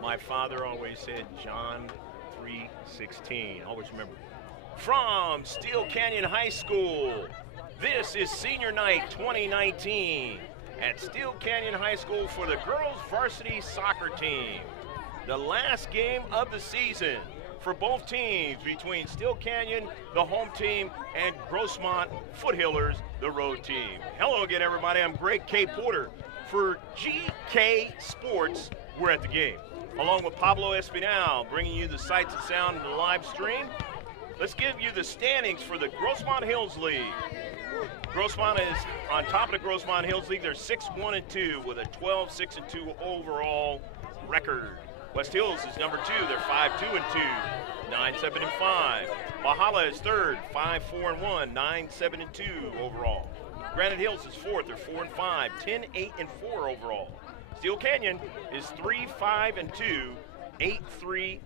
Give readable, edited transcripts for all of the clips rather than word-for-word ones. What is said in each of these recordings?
My father always said John 3:16. Always remember. From Steele Canyon High School, this is Senior Night 2019 at Steele Canyon High School for the girls varsity soccer team. The last game of the season for both teams between Steele Canyon, the home team, and Grossmont Foothillers, the road team. Hello again, everybody. I'm Greg K. Porter for GK Sports. We're at the game, along with Pablo Espinal, bringing you the sights and sound of the live stream. Let's give you the standings for the Grossmont Hills League. Grossmont is on top of the Grossmont Hills League. They're 6-1-2 with a 12-6-2 overall record. West Hills is number 2. They're 5-2-2, 9-7-5. Valhalla is third, 5-4-1, 9-7-2 overall. Granite Hills is fourth. They're 4-5, 10-8-4 overall. Steele Canyon is 3-5-2, 8-13-3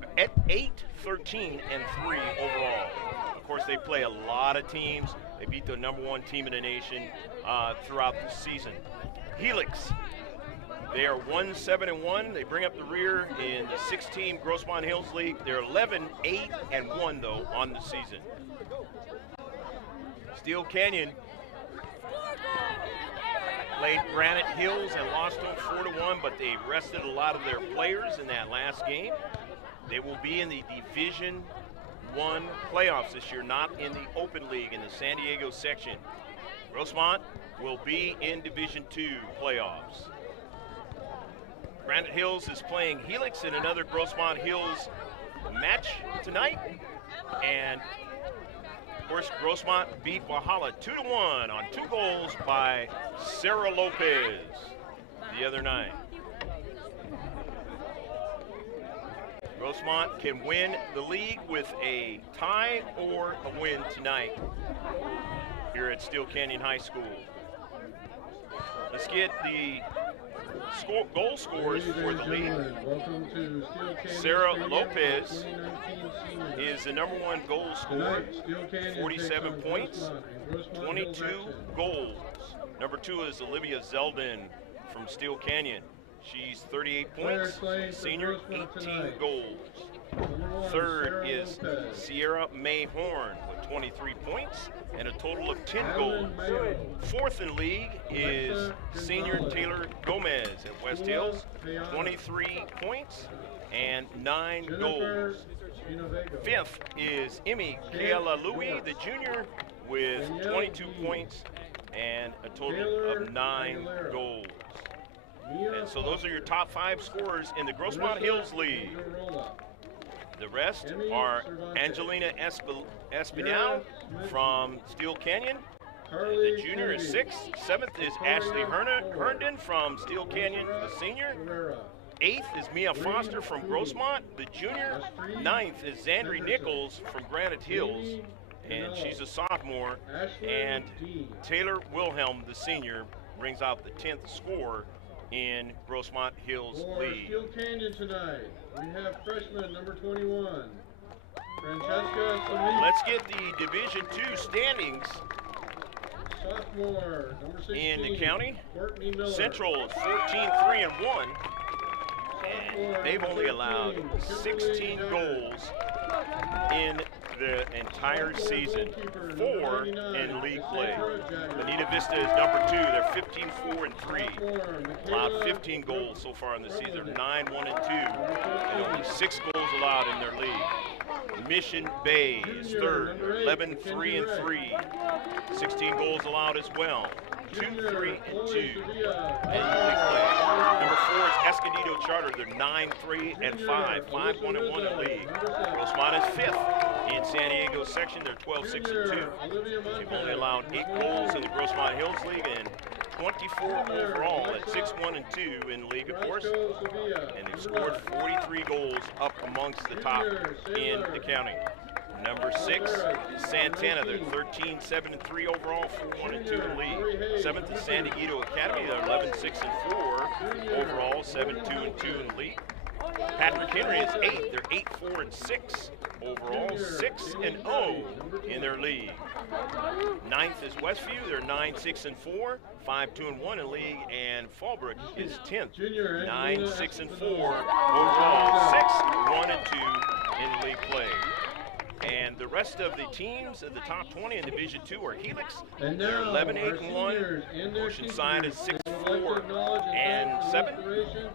overall. Of course, they play a lot of teams. They beat the #1 team in the nation throughout the season. Helix, they are 1-7-1. They bring up the rear in the 6-team Grossmont Hills League. They're 11-8-1 though on the season. Steele Canyon played Granite Hills and lost them 4-1, but they rested a lot of their players in that last game. They will be in the Division I playoffs this year, not in the Open League in the San Diego section. Grossmont will be in Division II playoffs. Granite Hills is playing Helix in another Grossmont Hills match tonight. And of course, Grossmont beat Valhalla 2-1 on 2 goals by Sarah Lopez the other night. Grossmont can win the league with a tie or a win tonight here at Steele Canyon High School. Let's get the goal scorers for the league. Sarah Lopez is the #1 goal scorer, 47 points, 22 goals. Number 2 is Olivia Zeldin from Steele Canyon. She's 38 points, senior, 18 goals. Third is Sierra May Horn with 23 points and a total of 10 goals. Fourth in league is senior Taylor Gomez at West Hills, 23 points and 9 goals. Fifth is Emmy Kayla Louie, the junior, with 22 points and a total of 9 goals. And so those are your top 5 scorers in the Grossmont Hills League. The rest are Angelina Espinal from Steele Canyon. The junior is 6th. 7th is Ashley Herndon from Steele Canyon, the senior. 8th is Mia Foster from Grossmont, the junior. 9th is Zandri Nichols from Granite Hills, and she's a sophomore. And Taylor Wilhelm, the senior, brings out the 10th score in Grossmont Hills League. Steele Canyon tonight, we have freshman number 21, Francesca Samit. Let's get the Division II standings. Sophomore number 16, in the county. Courtney Miller. Central is 14-3-1, and they've only allowed 16 goals in the entire season, 4 in league play. Bonita Vista is number 2. They're 15-4-3. Allowed 15 goals so far in the season. 9-1-2, and only 6 goals allowed in their league. Mission Bay is third, 11-3-3. 16 goals allowed as well. 2-3-2 in league play. Number 4 is Escondido Charter. They're 9-3-5, 5-1-1 in league. Grossmont is 5th in San Diego section. They're 12-6-2. They've only allowed 8 goals in the Grossmont Hills League and 24 overall at 6-1-2 in the league, of course. And they've scored 43 goals up amongst the top in the county. Number 6 is Santana. They're 13-7-3 overall, 4-1-2 in the league. 7th is San Diego Academy. They're 11-6-4 overall, 7-2-2 in the league. Patrick Henry is 8. They're 8-4-6 overall, 6-0 in their league. 9th is Westview. They're 9-6-4, 5-2-1 in league, and Fallbrook is 10th, 9-6-4 overall, 6-1-2 in league play. And the rest of the teams at the top 20 in Division II are Helix. They're 11-8-1. Oceanside is 6-4-7.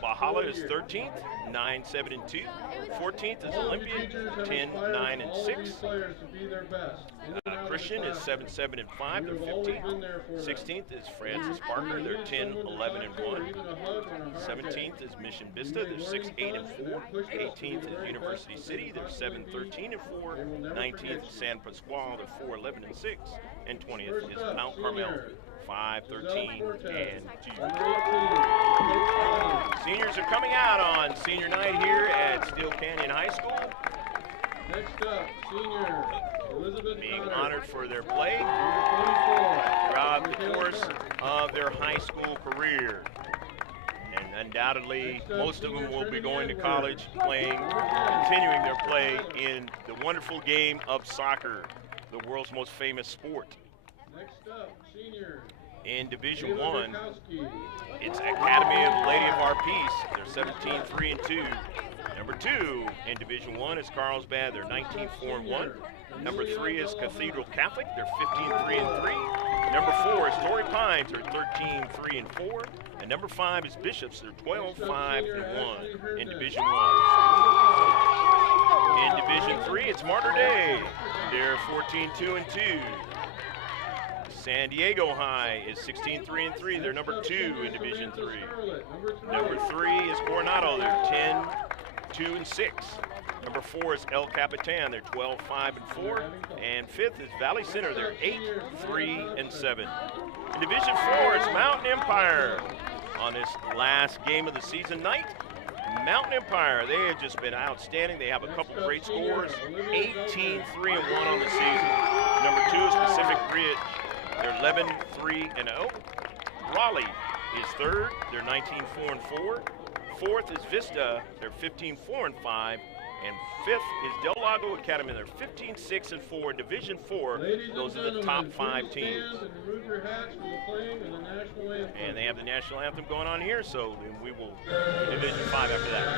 Valhalla is 13th, 9-7-2. 14th is Olympia, 10-9-6. Christian is 7-7-5. They're 15th. 16th is Francis Parker. They're 10-11-1. 17th is Mission Vista. They're 6-8-4. 18th is University City. They're 7-13-4. 19th is San Pasquale. They're 4-11-6. And 20th is Mount Carmel. 5-13-2. Seniors are coming out on senior night here at Steele Canyon High School. Next up, senior Elizabeth being Connor, honored for their play throughout the course of their high school career. And undoubtedly, most of them will be going to college, continuing their play in the wonderful game of soccer, the world's most famous sport. Next up, senior In Division I, it's Academy of Lady of Our Peace. They're 17-3-2. Number 2 in Division I is Carlsbad. They're 19-4-1. Number 3 is Cathedral Catholic. They're 15-3-3. Number 4 is Torrey Pines. They're 13-3-4. And number 5 is Bishops. They're 12-5-1 in Division I. In Division III, it's Martyr Day. They're 14-2-2. San Diego High is 16-3-3. They're number 2 in Division III. Number 3 is Coronado. They're 10-2-6. Number 4 is El Capitan. They're 12-5-4. And 5th is Valley Center. They're 8-3-7. In Division 4, it's Mountain Empire. On this last game of the season night, Mountain Empire, they have just been outstanding. They have a couple great scores. 18-3-1 on the season. Number 2 is Pacific Ridge. They're 11-3-0. Raleigh is 3rd. They're 19-4-4. 4th is Vista. They're 15-4-5. And 5th is Del Lago Academy. They're 15-6-4. Division 4. Those are the top 5 teams. And they have the national anthem going on here, so then we will Division 5 after that.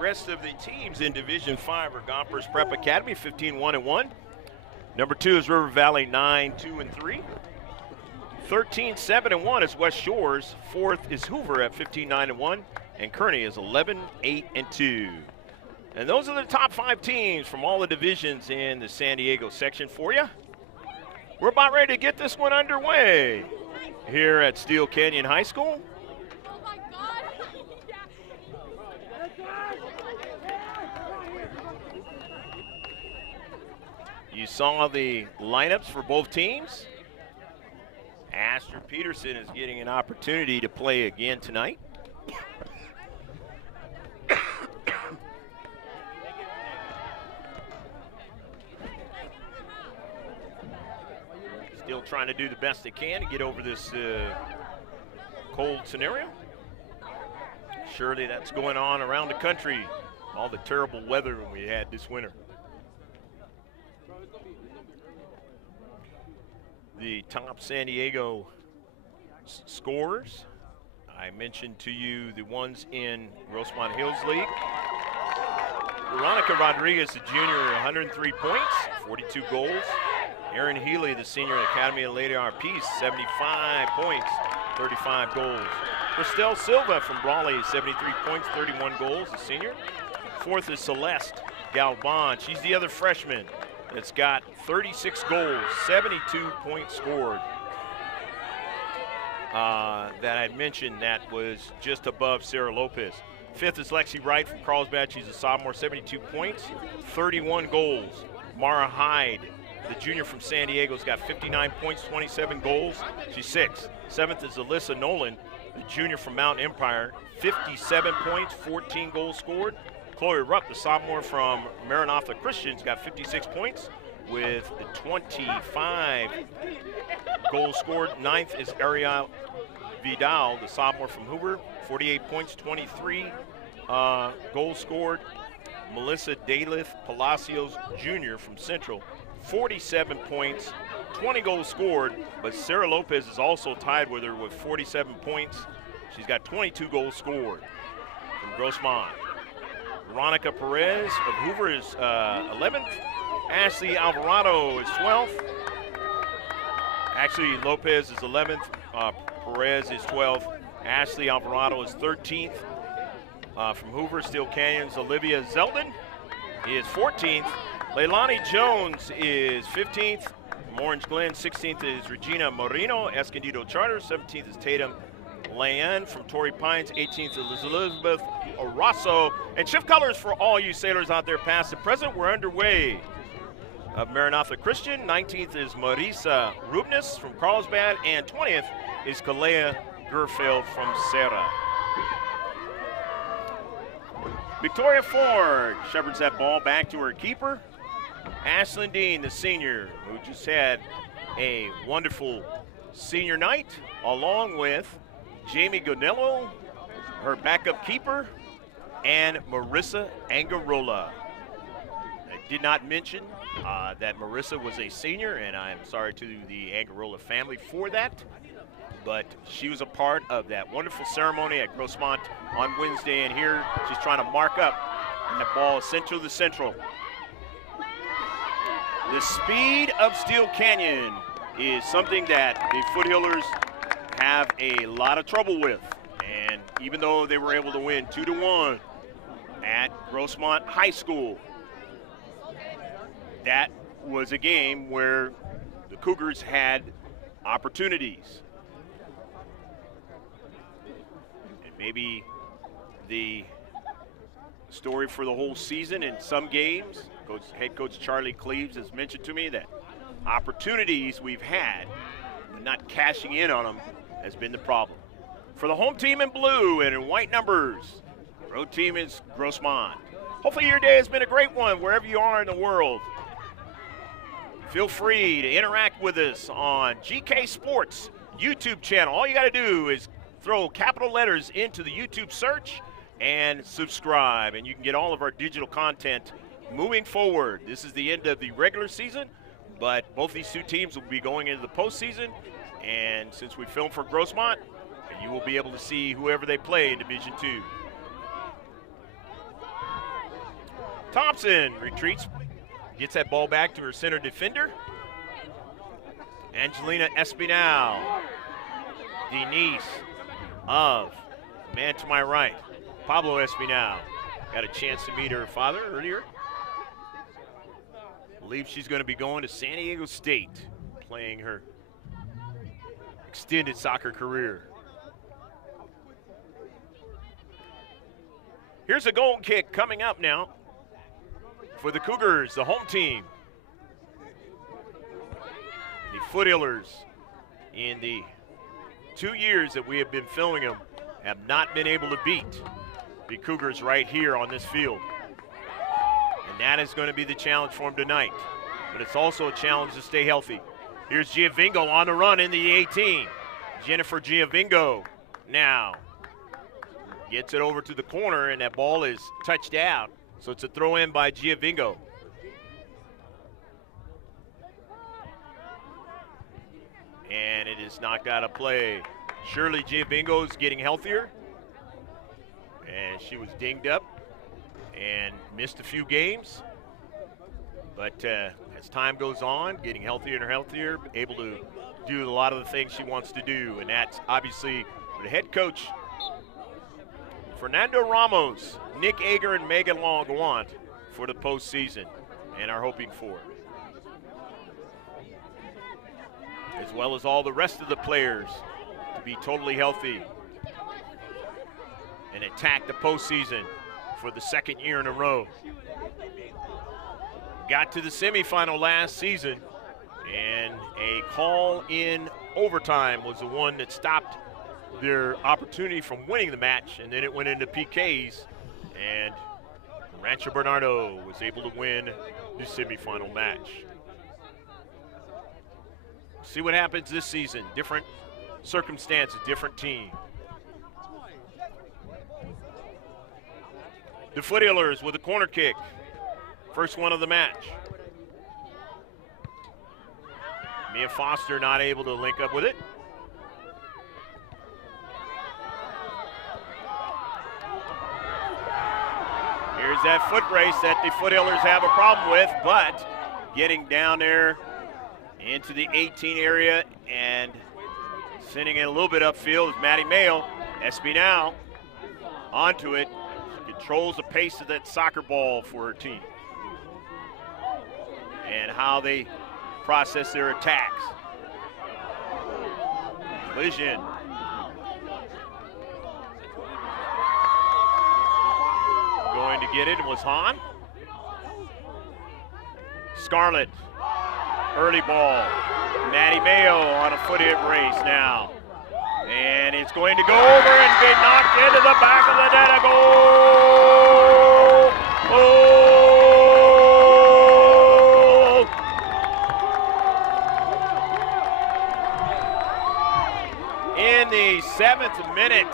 Rest of the teams in Division 5 are Gompers Prep Academy, 15-1-1. Number 2 is River Valley, 9-2-3. 13-7-1 is West Shores. 4th is Hoover at 15-9-1. And Kearney is 11-8-2. And those are the top 5 teams from all the divisions in the San Diego section for you. We're about ready to get this one underway here at Steele Canyon High School. You saw the lineups for both teams. Astor Peterson is getting an opportunity to play again tonight. Still trying to do the best they can to get over this cold scenario. Surely that's going on around the country. All the terrible weather we had this winter. The top San Diego scorers. I mentioned to you the ones in Grossmont Hills League. Veronica Rodriguez, the junior, 103 points, 42 goals. Aaron Healy, the senior at Academy of Lady RPs, 75 points, 35 goals. Christelle Silva from Brawley, 73 points, 31 goals, the senior. Fourth is Celeste Galvan. She's the other freshman that's got 36 goals, 72 points scored. That I mentioned that was just above Sarah Lopez. Fifth is Lexi Wright from Carlsbad. She's a sophomore, 72 points, 31 goals. Mara Hyde, the junior from San Diego, has got 59 points, 27 goals. She's sixth. Seventh is Alyssa Nolan, the junior from Mount Empire, 57 points, 14 goals scored. Chloe Rupp, the sophomore from Maranatha Christians, got 56 points with 25 goals scored. Ninth is Ariel Vidal, the sophomore from Hoover, 48 points, 23 goals scored. Melissa Dalith Palacios Jr. from Central, 47 points, 20 goals scored, but Sarah Lopez is also tied with her with 47 points. She's got 22 goals scored from Grossmont. Veronica Perez of Hoover is 11th. Ashley Alvarado is 12th. Actually, Lopez is 11th. Perez is 12th. Ashley Alvarado is 13th. From Hoover, Steele Canyon's Olivia Zeldin is 14th. Leilani Jones is 15th. From Orange Glen, 16th is Regina Moreno, Escondido Charter. 17th is Tatum Layan from Torrey Pines. 18th is Elizabeth Orasso. And shift colors for all you sailors out there past and present. We're underway. Of Maranatha Christian. 19th is Marisa Rubnes from Carlsbad. And 20th is Kalea Gerfeld from Serra. Victoria Ford shepherds that ball back to her keeper. Ashlyn Dean, the senior, who just had a wonderful senior night, along with Jamie Gonello, her backup keeper, and Marissa Angarola. I did not mention that Marissa was a senior, and I'm sorry to the Angarola family for that, but she was a part of that wonderful ceremony at Grossmont on Wednesday, and here she's trying to mark up that ball central to central. The speed of Steele Canyon is something that the Foothillers have a lot of trouble with, and even though they were able to win 2-1 at Grossmont High School, that was a game where the Cougars had opportunities. And maybe the story for the whole season in some games, head coach Charlie Cleaves has mentioned to me that opportunities we've had, but not cashing in on them has been the problem. For the home team in blue and in white numbers, road team is Grossmont. Hopefully your day has been a great one wherever you are in the world. Feel free to interact with us on GK Sports YouTube channel. All you got to do is throw capital letters into the YouTube search and subscribe, and you can get all of our digital content moving forward. This is the end of the regular season, but both these two teams will be going into the postseason, and since we film for Grossmont, you will be able to see whoever they play in Division II. Thompson retreats, gets that ball back to her center defender. Angelina Espinal, the niece of the man to my right, Pablo Espinal. Got a chance to meet her father earlier. Believe she's going to be going to San Diego State, playing her extended soccer career. Here's a goal kick coming up now for the Cougars, the home team. The Foothillers, in the 2 years that we have been filming them, have not been able to beat the Cougars right here on this field. And that is going to be the challenge for them tonight. But it's also a challenge to stay healthy. Here's Giovingo on the run in the 18. Jennifer Giovingo now gets it over to the corner, and that ball is touched out. So it's a throw in by Giovingo. is knocked out of play. Shirley Giabingo's getting healthier, and she was dinged up and missed a few games. But as time goes on, getting healthier and healthier, able to do a lot of the things she wants to do, and that's obviously the head coach, Fernando Ramos, Nick Ager, and Megan Long want for the postseason and are hoping for, as well as all the rest of the players to be totally healthy and attack the postseason for the second year in a row. Got to the semifinal last season, and a call in overtime was the one that stopped their opportunity from winning the match, and then it went into PKs, and Rancho Bernardo was able to win the semifinal match. See what happens this season. Different circumstances, different team. The Foothillers with a corner kick. First one of the match. Mia Foster not able to link up with it. Here's that foot race that the Foothillers have a problem with, but getting down there into the 18 area and sending it a little bit upfield is Maddie Mayo. Espinal onto it. She controls the pace of that soccer ball for her team and how they process their attacks. Collision. Going to get it was Hahn. Scarlett, early ball. Maddie Mayo on a foot hit race now. And it's going to go over and be knocked into the back of the net. A goal! Goal! In the 7th minute,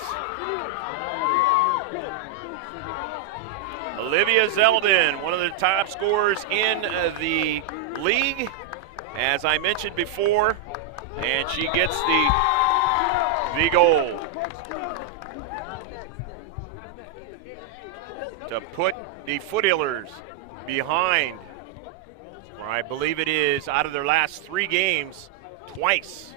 Olivia Zeldin, one of the top scorers in the league, as I mentioned before, and she gets the goal to put the Foothillers behind, or I believe it is, out of their last 3 games, twice.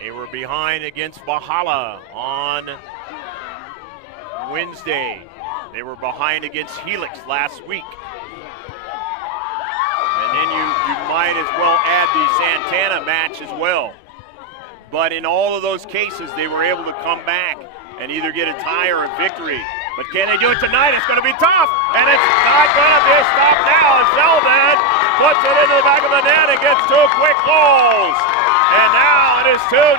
They were behind against Valhalla on Wednesday. They were behind against Helix last week. And then you might as well add the Santana match as well. But in all of those cases, they were able to come back and either get a tie or a victory. But can they do it tonight? It's going to be tough. And it's not going to be stopped now as Zeldin puts it into the back of the net and gets 2 quick goals. And now it is 2-0.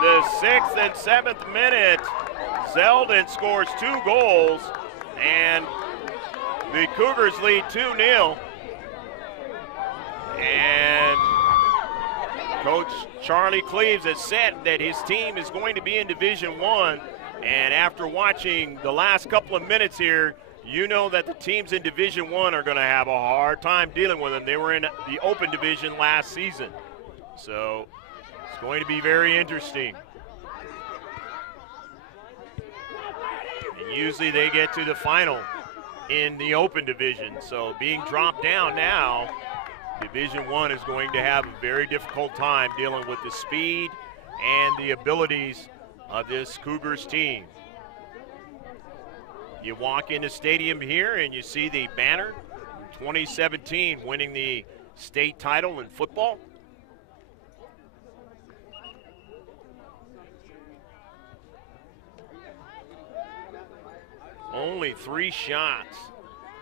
The 6th and 7th minute, Zeldin scores 2 goals, and the Cougars lead 2-0. And Coach Charlie Cleaves has said that his team is going to be in Division I, and after watching the last couple of minutes here, you know that the teams in Division I are going to have a hard time dealing with them. They were in the open division last season. So it's going to be very interesting. And usually they get to the final in the open division. So being dropped down now, Division I is going to have a very difficult time dealing with the speed and the abilities of this Cougars team. You walk in the stadium here and you see the banner, 2017 winning the state title in football. Only 3 shots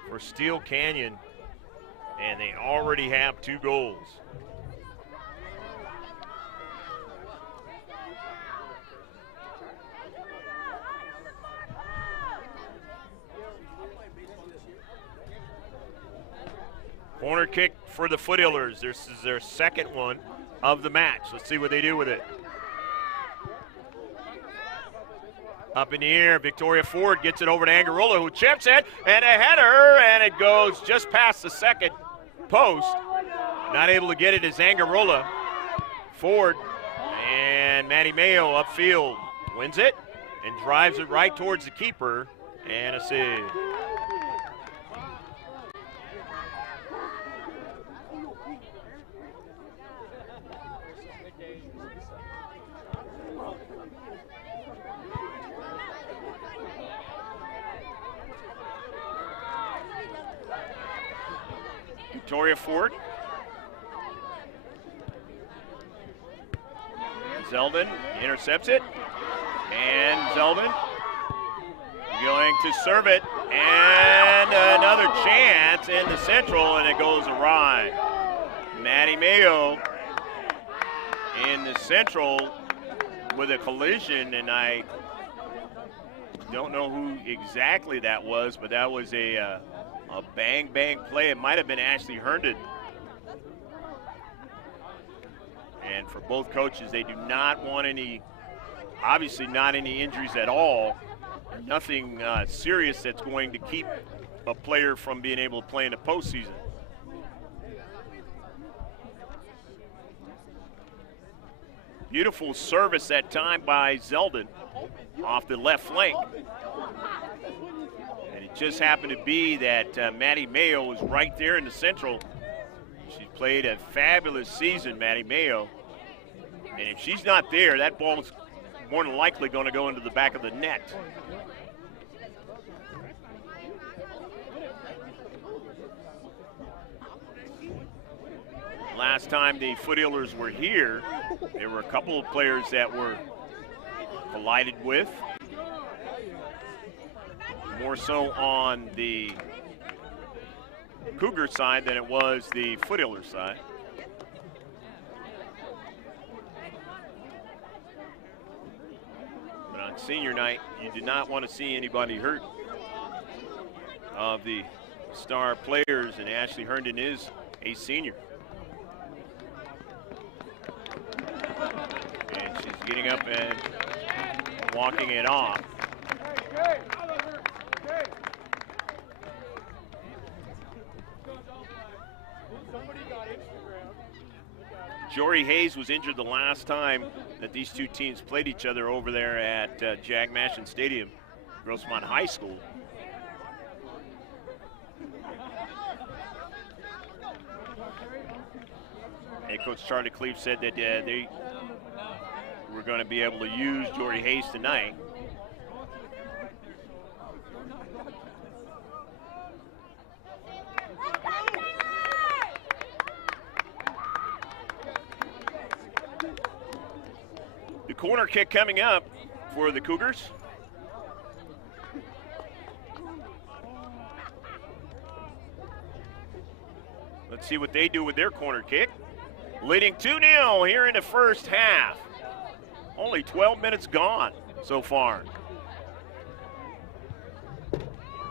for Steele Canyon, and they already have 2 goals. Corner kick for the Foothillers. This is their 2nd one of the match. Let's see what they do with it. Up in the air, Victoria Ford gets it over to Angarola, who chips it, and a header, and it goes just past the second post. Not able to get it is Angarola. Forward, and Maddie Mayo upfield wins it and drives it right towards the keeper, and a save. Victoria Ford. Zeldin intercepts it, and Zeldin going to serve it, and another chance in the central, and it goes awry. Maddie Mayo in the central with a collision, and I don't know who exactly that was, but that was a bang play. It might have been Ashley Herndon. And for both coaches, they do not want any, obviously not any injuries at all. Nothing serious that's going to keep a player from being able to play in the postseason. Beautiful service that time by Zeldin off the left flank. And it just happened to be that Maddie Mayo was right there in the central. She's played a fabulous season, Maddie Mayo. And if she's not there, that ball is more than likely going to go into the back of the net. Last time the Foothillers were here, there were a couple of players that were collided with. More so on the Cougar side than it was the Foothillers side. But on senior night, you did not want to see anybody hurt of the star players, and Ashley Herndon is a senior. And she's getting up and walking it off. Jory Hayes was injured the last time that these two teams played each other over there at Jag Mashin Stadium, Grossmont High School. And Coach Charlie Cleve said that they were going to be able to use Jory Hayes tonight. The corner kick coming up for the Cougars. Let's see what they do with their corner kick. Leading 2-0 here in the first half. Only 12 minutes gone so far.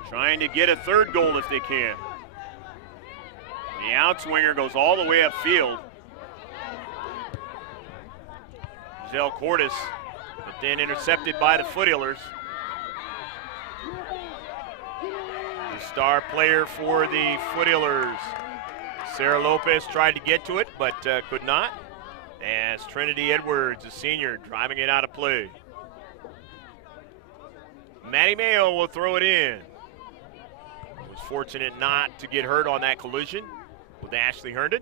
Trying to get a third goal if they can. The outswinger goes all the way upfield. Giselle Cordes, but then intercepted by the Foothillers. The star player for the Foothillers, Sarah Lopez, tried to get to it, but could not. As Trinity Edwards, a senior, driving it out of play. Maddie Mayo will throw it in. Was fortunate not to get hurt on that collision with Ashley Herndon.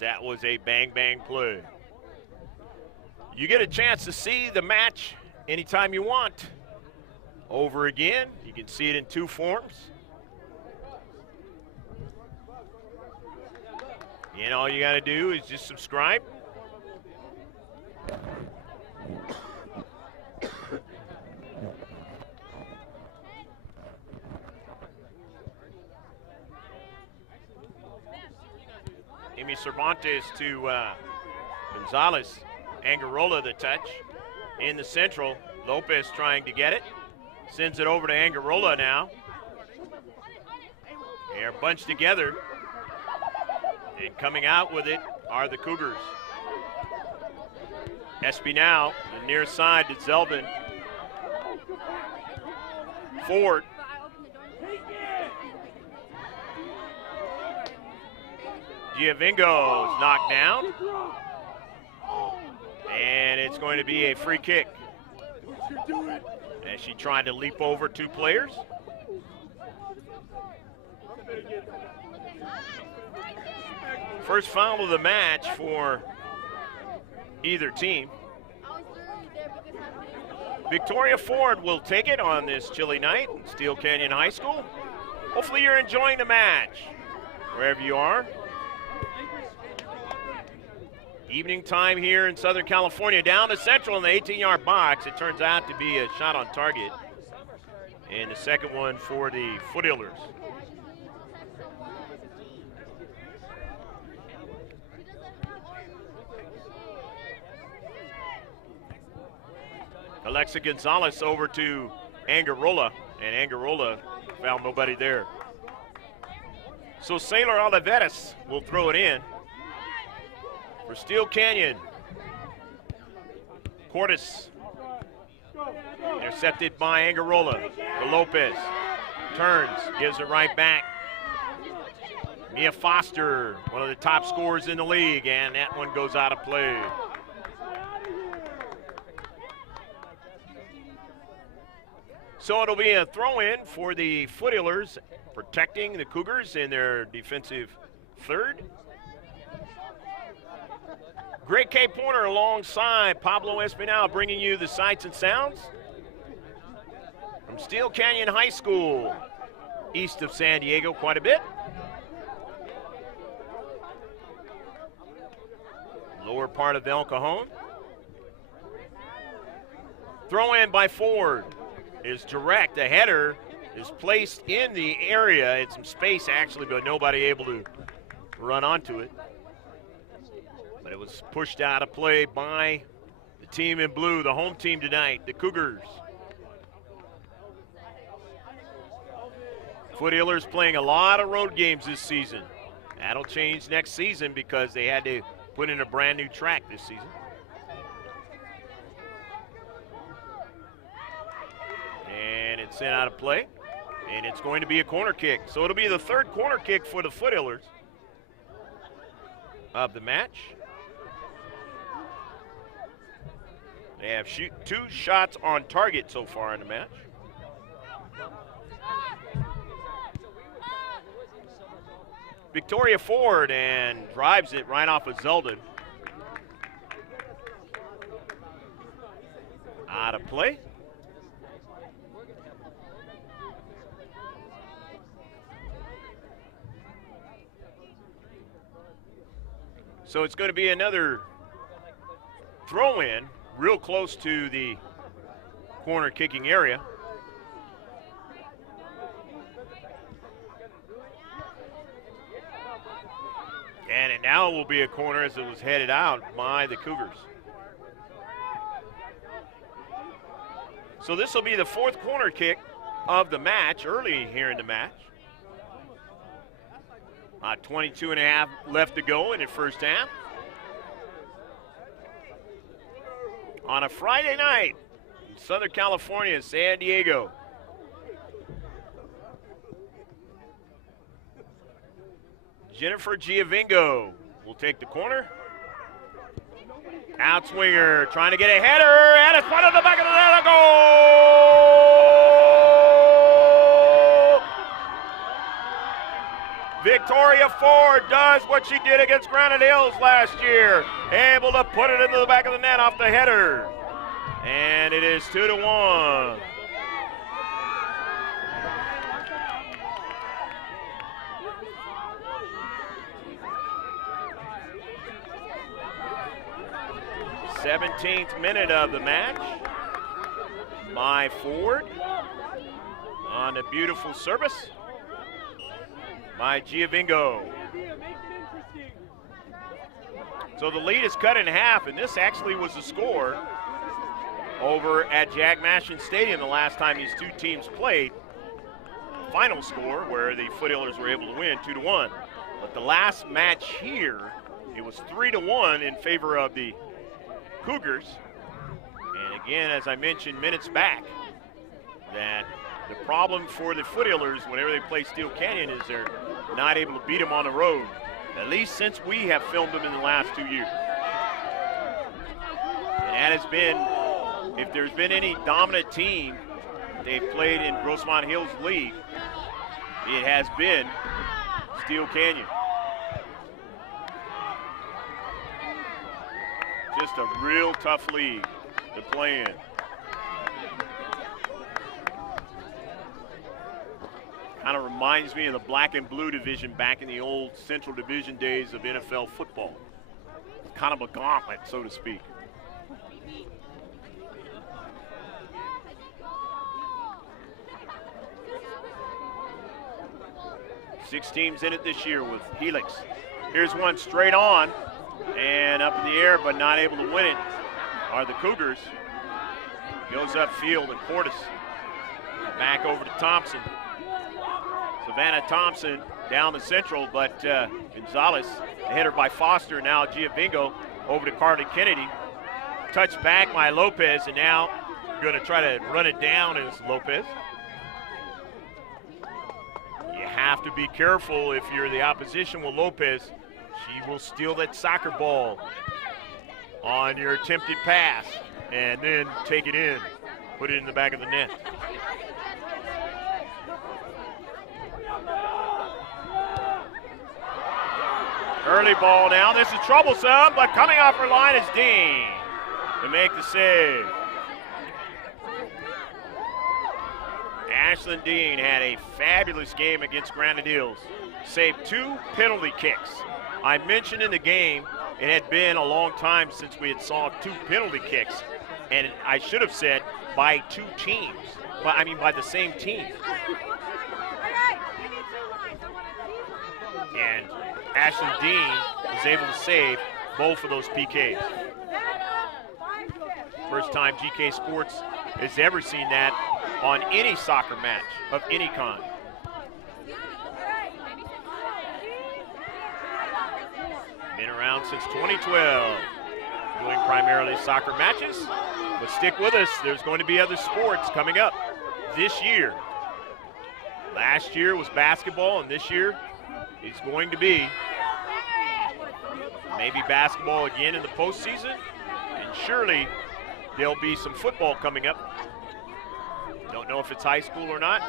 That was a bang play. You get a chance to see the match anytime you want. Over again, you can see it in two forms. And all you got to do is just subscribe. Amy Cervantes to Gonzalez. Angarola the touch. In the central, Lopez trying to get it. Sends it over to Angarola now. They're bunched together. And coming out with it are the Cougars. Espinal, the near side to Zeldin. Ford Giovingo is knocked down. And it's going to be a free kick. As she tried to leap over 2 players. First foul of the match for either team. Victoria Ford will take it on this chilly night in Steele Canyon High School. Hopefully you're enjoying the match, wherever you are. Evening time here in Southern California. Down to Central in the 18-yard box. It turns out to be a shot on target. And the second one for the Foothillers. Alexa Gonzalez over to Angarola, and Angarola found nobody there. So Sailor Oliveras will throw it in for Steele Canyon. Cordes intercepted by Angarola. To Lopez, turns, gives it right back. Mia Foster, one of the top scorers in the league, and that one goes out of play. So it'll be a throw-in for the Foothillers, protecting the Cougars in their defensive third. Greg K. Porter alongside Pablo Espinal, bringing you the sights and sounds from Steele Canyon High School, east of San Diego quite a bit. Lower part of El Cajon. Throw in by Ford is direct. The header is placed in the area. It's some space actually, but nobody able to run onto it. But it was pushed out of play by the team in blue, the home team tonight, the Cougars. Foothillers playing a lot of road games this season. That'll change next season because they had to put in a brand new track this season. And it's sent out of play, and it's going to be a corner kick. So it'll be the third corner kick for the Foothillers of the match. They have 2 shots on target so far in the match. Victoria Ford and drives it right off of Zeldin. Out of play. So it's going to be another throw-in real close to the corner kicking area. And it now will be a corner as it was headed out by the Cougars. So this will be the 4th corner kick of the match, early here in the match. 22 and a half left to go in the first half. On a Friday night, Southern California, San Diego. Jennifer Giovingo will take the corner. Outswinger trying to get a header, and it's one of the back of the net, a goal! Victoria Ford does what she did against Granite Hills last year, able to put it into the back of the net off the header. And it is 2-1. th minute of the match by Ford on a beautiful service by Giovingo. So the lead is cut in half, and this actually was the score over at Jack Mashin Stadium the last time these two teams played. Final score where the Foothillers were able to win 2-1. But the last match here, it was 3-1 in favor of the Cougars. And again, as I mentioned minutes back, that the problem for the Foothillers whenever they play Steele Canyon is they're not able to beat them on the road. at least since we have filmed them in the last 2 years. And that has been, if there's been any dominant team they've played in Grossmont Hills League, it has been Steele Canyon. Just a real tough league to play in. Kind of reminds me of the black and blue division back in the old Central Division days of NFL football. Kind of a gauntlet, so to speak. Six teams in it this year with Helix. Here's one straight on and up in the air, but not able to win it are the Cougars. Goes upfield and Portis back over to Thompson. Savannah Thompson down the central, but Gonzalez, the header by Foster, now Giovingo over to Carly Kennedy. Touched back by Lopez, and now going to try to run it down as Lopez. You have to be careful if you're the opposition with Lopez. She will steal that soccer ball on your attempted pass and then take it in, put it in the back of the net. Early ball now. This is troublesome, but coming off her line is Dean to make the save. Ashlyn Dean had a fabulous game against Granite Hills. Saved 2 penalty kicks. I mentioned in the game it had been a long time since we had saw 2 penalty kicks, and I should have said by 2 teams. But I mean by the same team. And Ashlyn Dean was able to save both of those PKs. First time GK Sports has ever seen that on any soccer match of any kind. Been around since 2012, doing primarily soccer matches, but stick with us, there's going to be other sports coming up this year. Last year was basketball, and this year is going to be maybe basketball again in the postseason, and surely there'll be some football coming up. Don't know if it's high school or not.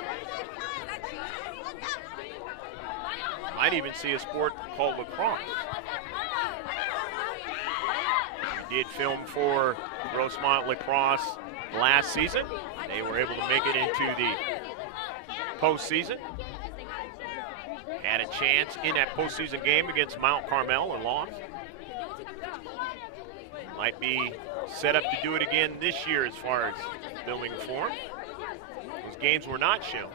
Might even see a sport called lacrosse. We did film for Grossmont lacrosse last season. They were able to make it into the postseason. Had a chance in that postseason game against Mount Carmel and lost. Might be set up to do it again this year as far as building form. Those games were not shown.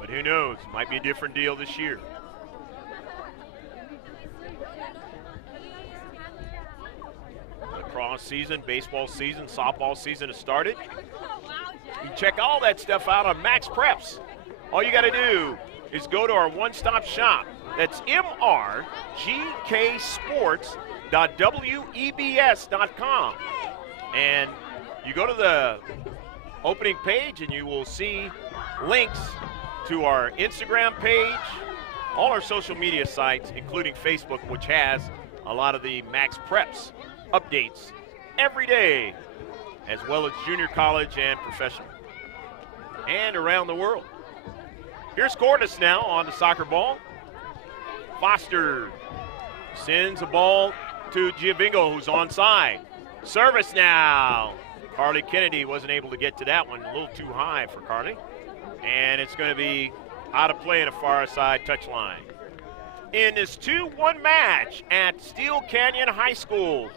But who knows? Might be a different deal this year. Lacrosse season, baseball season, softball season has started. You can check all that stuff out on Max Preps. All you got to do is go to our one-stop shop. That's mrgksports.webs.com. And you go to the opening page and you will see links to our Instagram page, all our social media sites, including Facebook, which has a lot of the Max Preps updates every day, as well as junior college and professional, and around the world. Here's Cordis now on the soccer ball. Foster sends a ball to Giovingo, who's onside. Service now. Carly Kennedy wasn't able to get to that one. A little too high for Carly. And it's going to be out of play in a far side touchline. In this 2-1 match at Steele Canyon High School.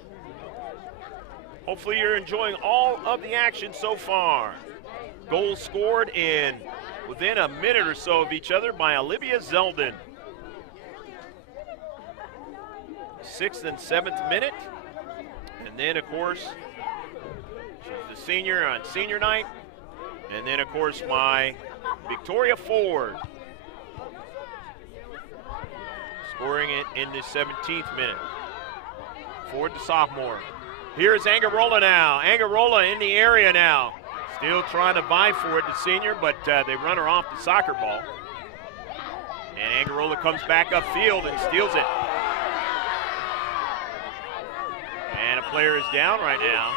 Hopefully you're enjoying all of the action so far. Goals scored in within a minute or so of each other by Olivia Zeldin. 6th and 7th minute. And then, of course, she's the senior on senior night. And then, of course, my Victoria Ford scoring it in the 17th minute. Ford, the sophomore. Here's Angarola now. Angarola in the area now. Still trying to vie for it, the senior, but they run her off the soccer ball. And Angarola comes back upfield and steals it. And a player is down right now.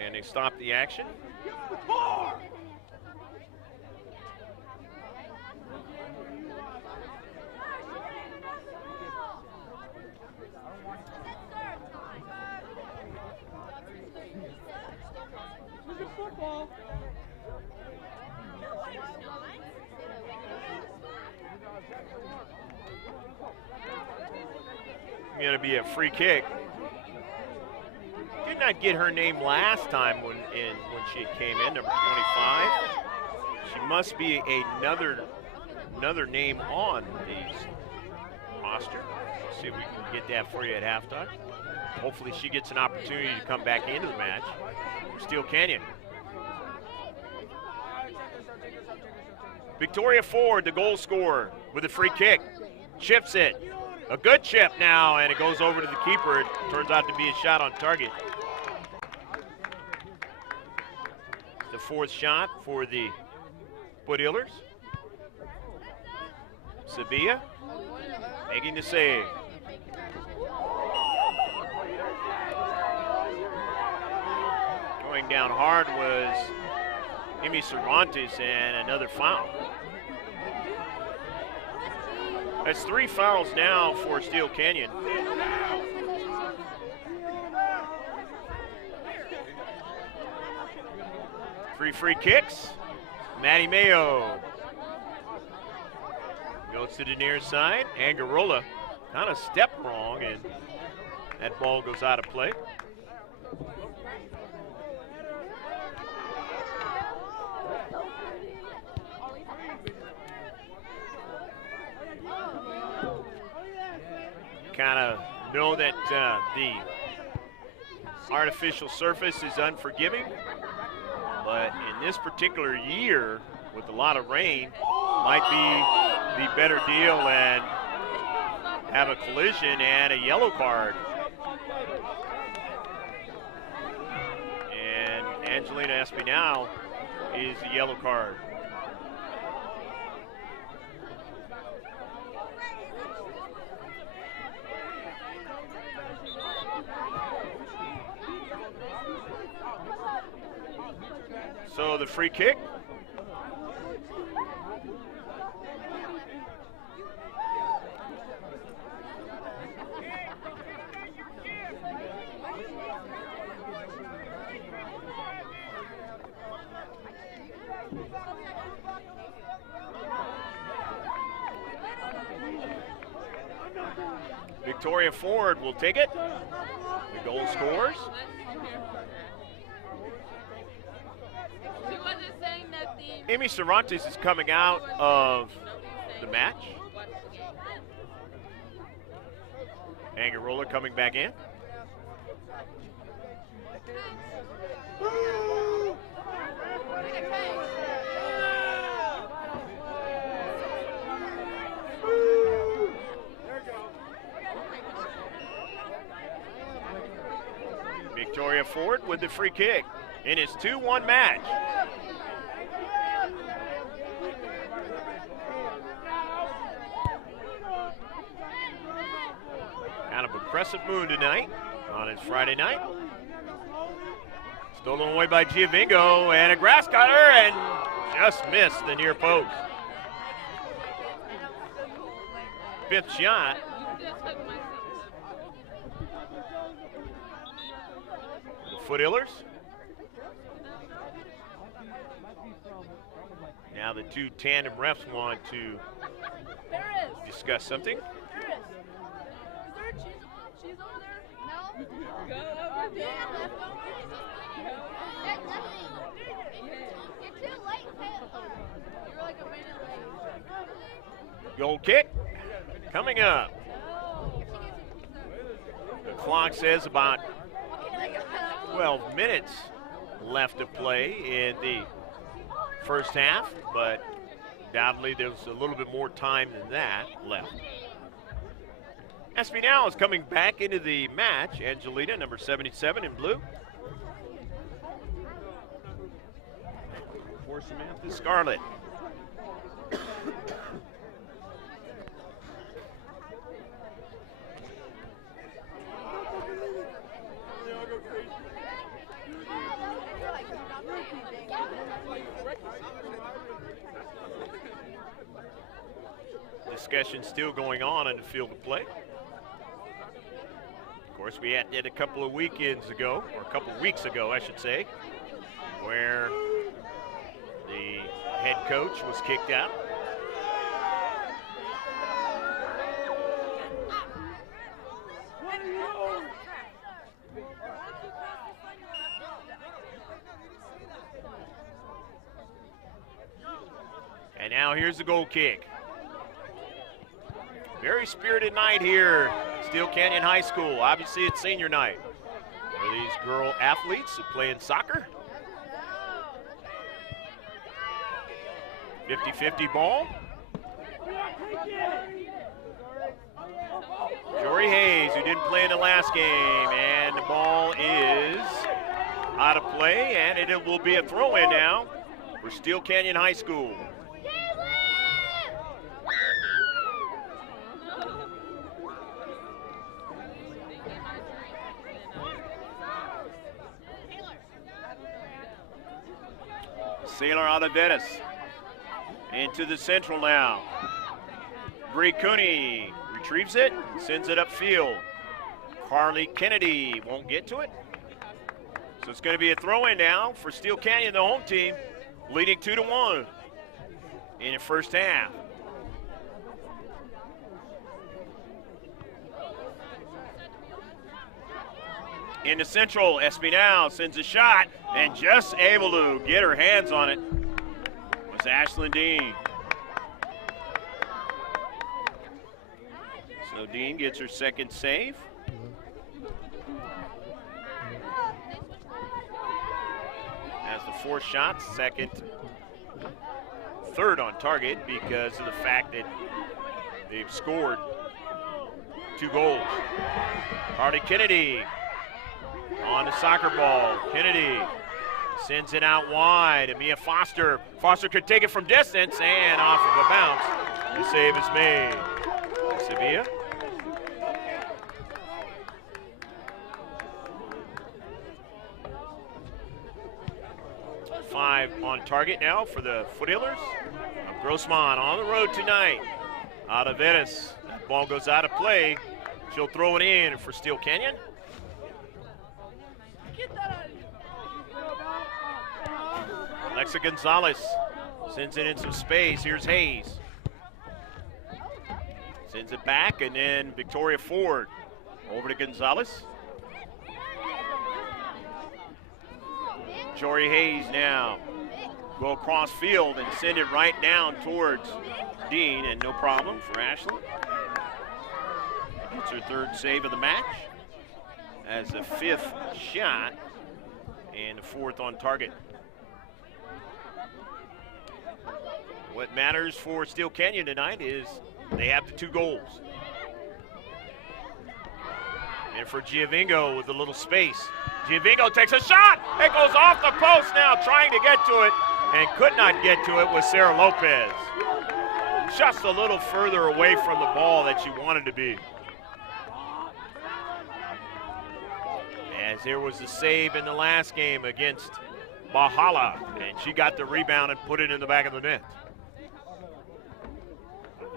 And they stop the action. Going to be a free kick. Did not get her name last time when she came in, number 25. She must be another name on the roster. Let's see if we can get that for you at halftime. Hopefully she gets an opportunity to come back into the match for Steele Canyon. Victoria Ford, the goal scorer, with a free kick. Chips it. A good chip now, and it goes over to the keeper. It turns out to be a shot on target. The fourth shot for the Foothillers. Sabia making the save. Going down hard was Amy Cervantes, and another foul. That's 3 fouls now for Steele Canyon. Three free kicks. Maddie Mayo goes to the near side. Angarola kind of stepped wrong, and that ball goes out of play. Kind of know that the artificial surface is unforgiving, but in this particular year, with a lot of rain, might be the better deal and have a collision and a yellow card. And Angelina Espinal is the yellow card. So the free kick. Victoria Ford will take it. The goal scores. Amy Cervantes is coming out of the match. Angarola coming back in. Victoria Ford with the free kick in his 2-1 match. Kind of a crescent moon tonight on his Friday night. Stolen away by Giovingo, and a grass cutter, and just missed the near post. 5th shot. The Foothillers. Now the 2 tandem refs want to discuss something. Goal kick coming up. The clock says about 12 minutes left to play in the first half, but undoubtedly there's a little bit more time than that left. Espinal is coming back into the match. Angelina, number 77 in blue. for Samantha Scarlett. Discussion still going on the field of play. Of course, we did a couple of weekends ago, or a couple of weeks ago, I should say, where the head coach was kicked out. And now here's the goal kick. Very spirited night here, Steele Canyon High School. Obviously, it's senior night for these girl athletes that play in soccer. 50-50 ball. Jory Hayes, who didn't play in the last game, and the ball is out of play, and it will be a throw-in now for Steele Canyon High School. Sailor out of Venice. Into the central now. Bree Cooney retrieves it, sends it upfield. Carly Kennedy won't get to it. So it's going to be a throw-in now for Steele Canyon, the home team, leading 2-1 in the first half. In the central, Espinal sends a shot and just able to get her hands on it was Ashlyn Dean. So Dean gets her second save. Has the 4 shots, third on target because of the fact that they've scored 2 goals. Carly Kennedy on the soccer ball. Kennedy sends it out wide. Amia Foster. Foster could take it from distance and off of a bounce. The save is made. Sevilla. Five on target now for the Foothillers. Grossmont on the road tonight. Out of Venice. That ball goes out of play. She'll throw it in for Steele Canyon. Alexa Gonzalez sends it in some space. Here's Hayes. Sends it back, and then Victoria Ford over to Gonzalez. Jory Hayes now go across field and send it right down towards Dean, and no problem for Ashley. Gets her 3rd save of the match as the 5th shot and the 4th on target. What matters for Steele Canyon tonight is they have the 2 goals. And for Giovingo with a little space. Giovingo takes a shot. It goes off the post now, trying to get to it, and could not get to it with Sarah Lopez. Just a little further away from the ball that she wanted to be. As there was a save in the last game against Bahala, and she got the rebound and put it in the back of the net.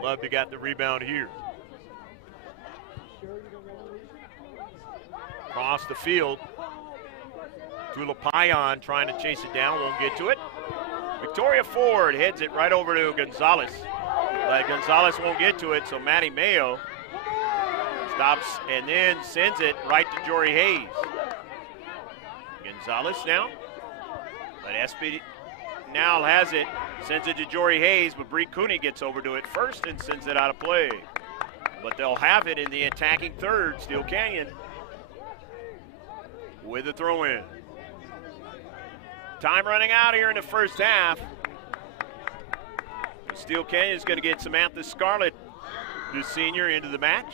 Love to get the rebound here. Across the field. Tula Payan trying to chase it down, won't get to it. Victoria Ford heads it right over to Gonzalez. But Gonzalez won't get to it, so Maddie Mayo stops and then sends it right to Jory Hayes. Gonzalez now. But Espy now has it, sends it to Jory Hayes, but Bree Cooney gets over to it first and sends it out of play. But they'll have it in the attacking third, Steele Canyon with a throw-in. Time running out here in the first half. Steele Canyon is going to get Samantha Scarlett, the senior, into the match.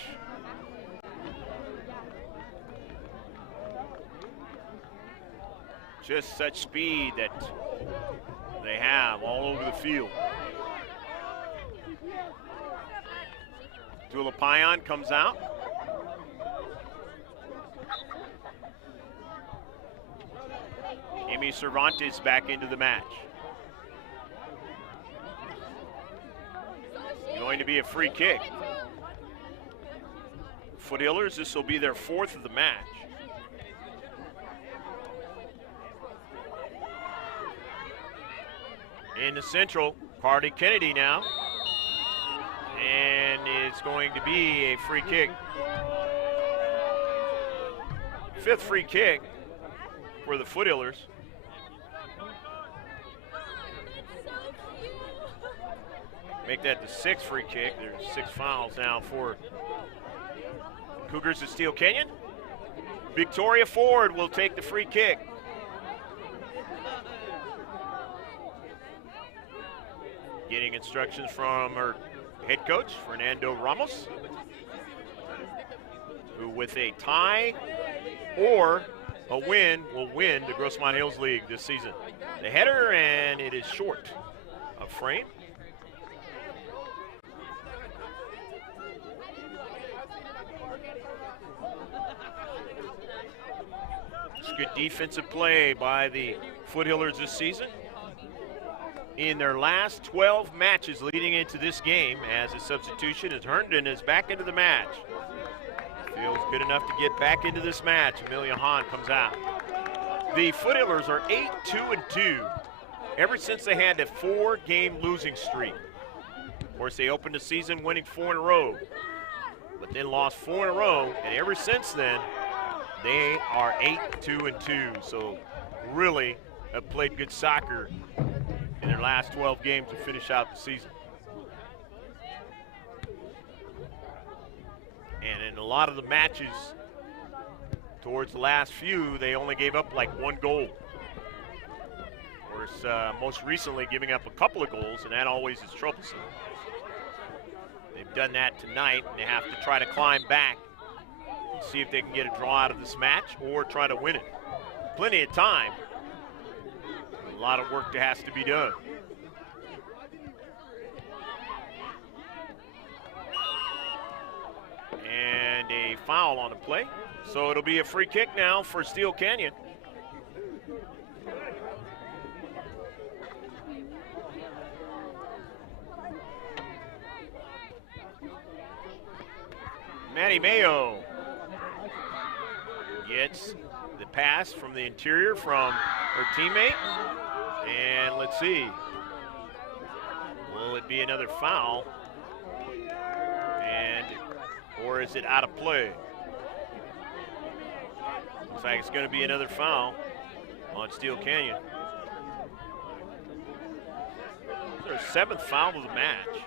Just such speed that They have all over the field. Dulapayan comes out. Amy Cervantes back into the match. Going to be a free kick. Foothillers, this will be their 4th of the match. In the central, Cardi Kennedy now. And it's going to be a free kick. 5th free kick for the Foothillers. Make that the 6th free kick. There's 6 fouls now for Cougars of Steele Canyon. Victoria Ford will take the free kick. Getting instructions from her head coach, Fernando Ramos, who with a tie or a win will win the Grossmont Hills League this season. The header, and it is short of frame. It's good defensive play by the Foothillers this season. In their last 12 matches leading into this game, as a substitution, as Herndon is back into the match. Feels good enough to get back into this match. Amelia Hahn comes out. The Foothillers are 8-2-2 ever since they had a 4-game losing streak. Of course, they opened the season winning 4 in a row, but then lost 4 in a row, and ever since then, they are 8-2-2. So really have played good soccer in their last 12 games to finish out the season. And in a lot of the matches towards the last few, they only gave up like 1 goal. Of course, most recently giving up a couple of goals, and that always is troublesome. They've done that tonight, and they have to try to climb back and see if they can get a draw out of this match or try to win it. Plenty of time. A lot of work that has to be done. And a foul on the play. So it'll be a free kick now for Steele Canyon. Maddie Mayo gets the pass from the interior from her teammate. And let's see, will it be another foul? Or is it out of play? Looks like it's going to be another foul on Steele Canyon. It's their 7th foul of the match.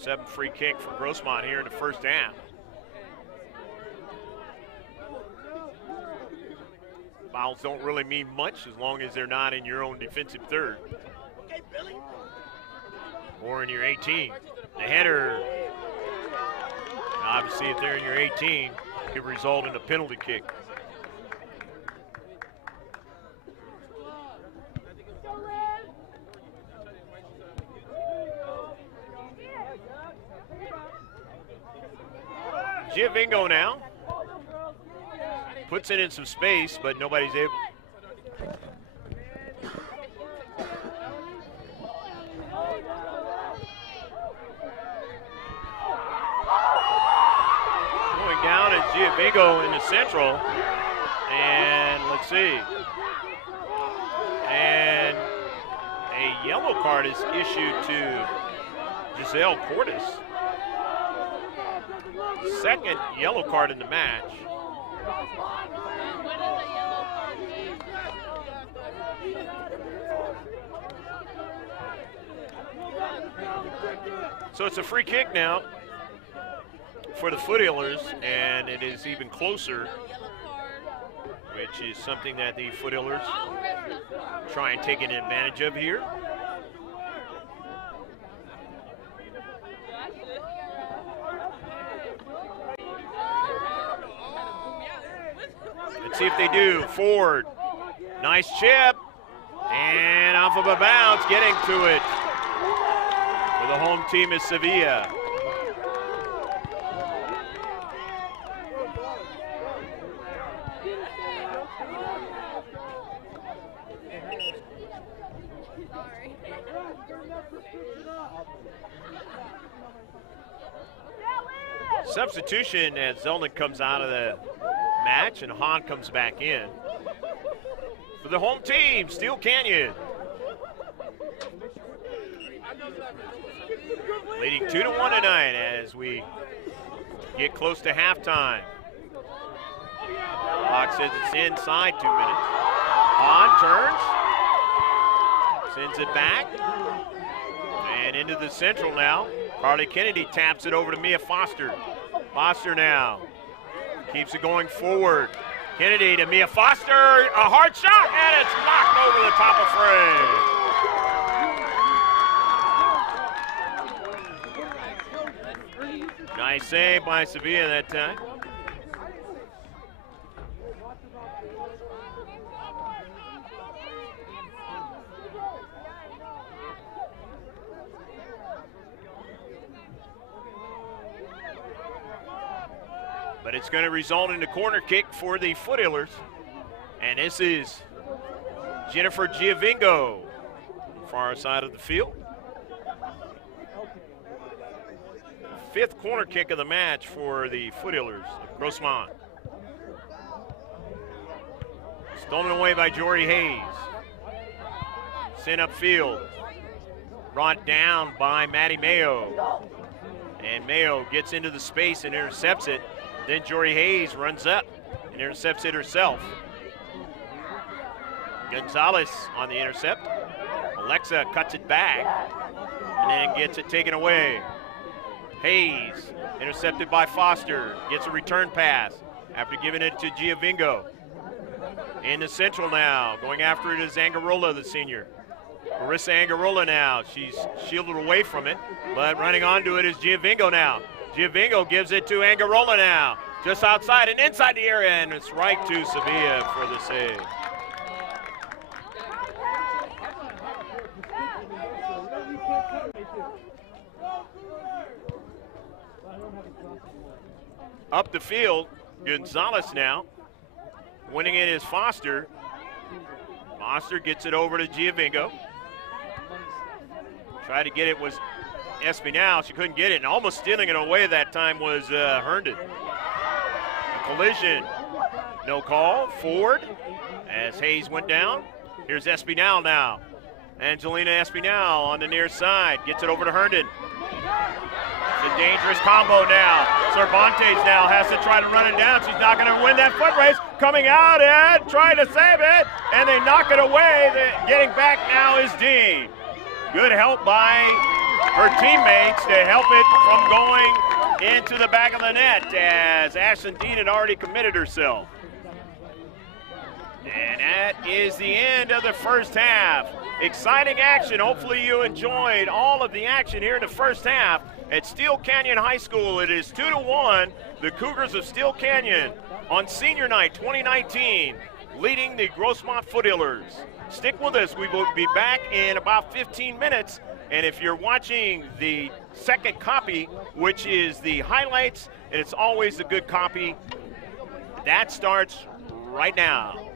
7th free kick for Grossmont here in the first half. Fouls don't really mean much as long as they're not in your own defensive third. Or in your 18. The header, obviously if they're in your 18, could result in a penalty kick. Giovingo now. Puts it in some space, but nobody's able. Going down is Giovingo in the central. And let's see. And a yellow card is issued to Giselle Cordes. Second yellow card in the match. So it's a free kick now for the Foothillers, and it is even closer, which is something that the Foothillers try and take an advantage of here. Let's see if they do. Ford, nice chip, and off of a bounce, getting to it for the home team is Sevilla. Substitution as Zelnick comes out of the match and Hahn comes back in. For the home team, Steele Canyon. Leading 2-1 tonight as we get close to halftime. Clock says it's inside 2 minutes. Hahn turns, sends it back, and into the central now. Carly Kennedy taps it over to Mia Foster. Foster now keeps it going forward. Kennedy to Mia Foster, a hard shot, and it's knocked over the top of frame. Nice save by Sevilla that time. But it's going to result in a corner kick for the Foothillers. And this is Jennifer Giovingo, far side of the field. Fifth corner kick of the match for the Foothillers of Grossmont. Stolen away by Jory Hayes. Sent upfield. Brought down by Maddie Mayo. And Mayo gets into the space and intercepts it. Then Jory Hayes runs up and intercepts it herself. Gonzalez on the intercept. Alexa cuts it back and then gets it taken away. Hayes intercepted by Foster. Gets a return pass after giving it to Giovingo. In the central now. Going after it is Angarola, the senior. Marissa Angarola now. She's shielded away from it, but running onto it is Giovingo now. Giovingo gives it to Angarola now. Just outside and inside the area, and it's right to Sevilla for the save. Up the field, Gonzalez now. Winning it is Foster. Foster gets it over to Giovingo. Tried to get it was Espinal. She couldn't get it, and almost stealing it away that time was Herndon. A collision. No call. Forward as Hayes went down. Here's Espinal now. Angelina Espinal on the near side. Gets it over to Herndon. It's a dangerous combo now. Cervantes now has to try to run it down. She's not going to win that foot race. Coming out and trying to save it, and they knock it away. Getting back now is Dean. Good help by her teammates to help it from going into the back of the net as Ashlyn Dean had already committed herself. And that is the end of the first half. Exciting action. Hopefully you enjoyed all of the action here in the first half at Steele Canyon High School. It is 2-1, the Cougars of Steele Canyon on senior night 2019, leading the Grossmont Foothillers. Stick with us. We will be back in about 15 minutes. And if you're watching the second copy, which is the highlights, and it's always a good copy, that starts right now.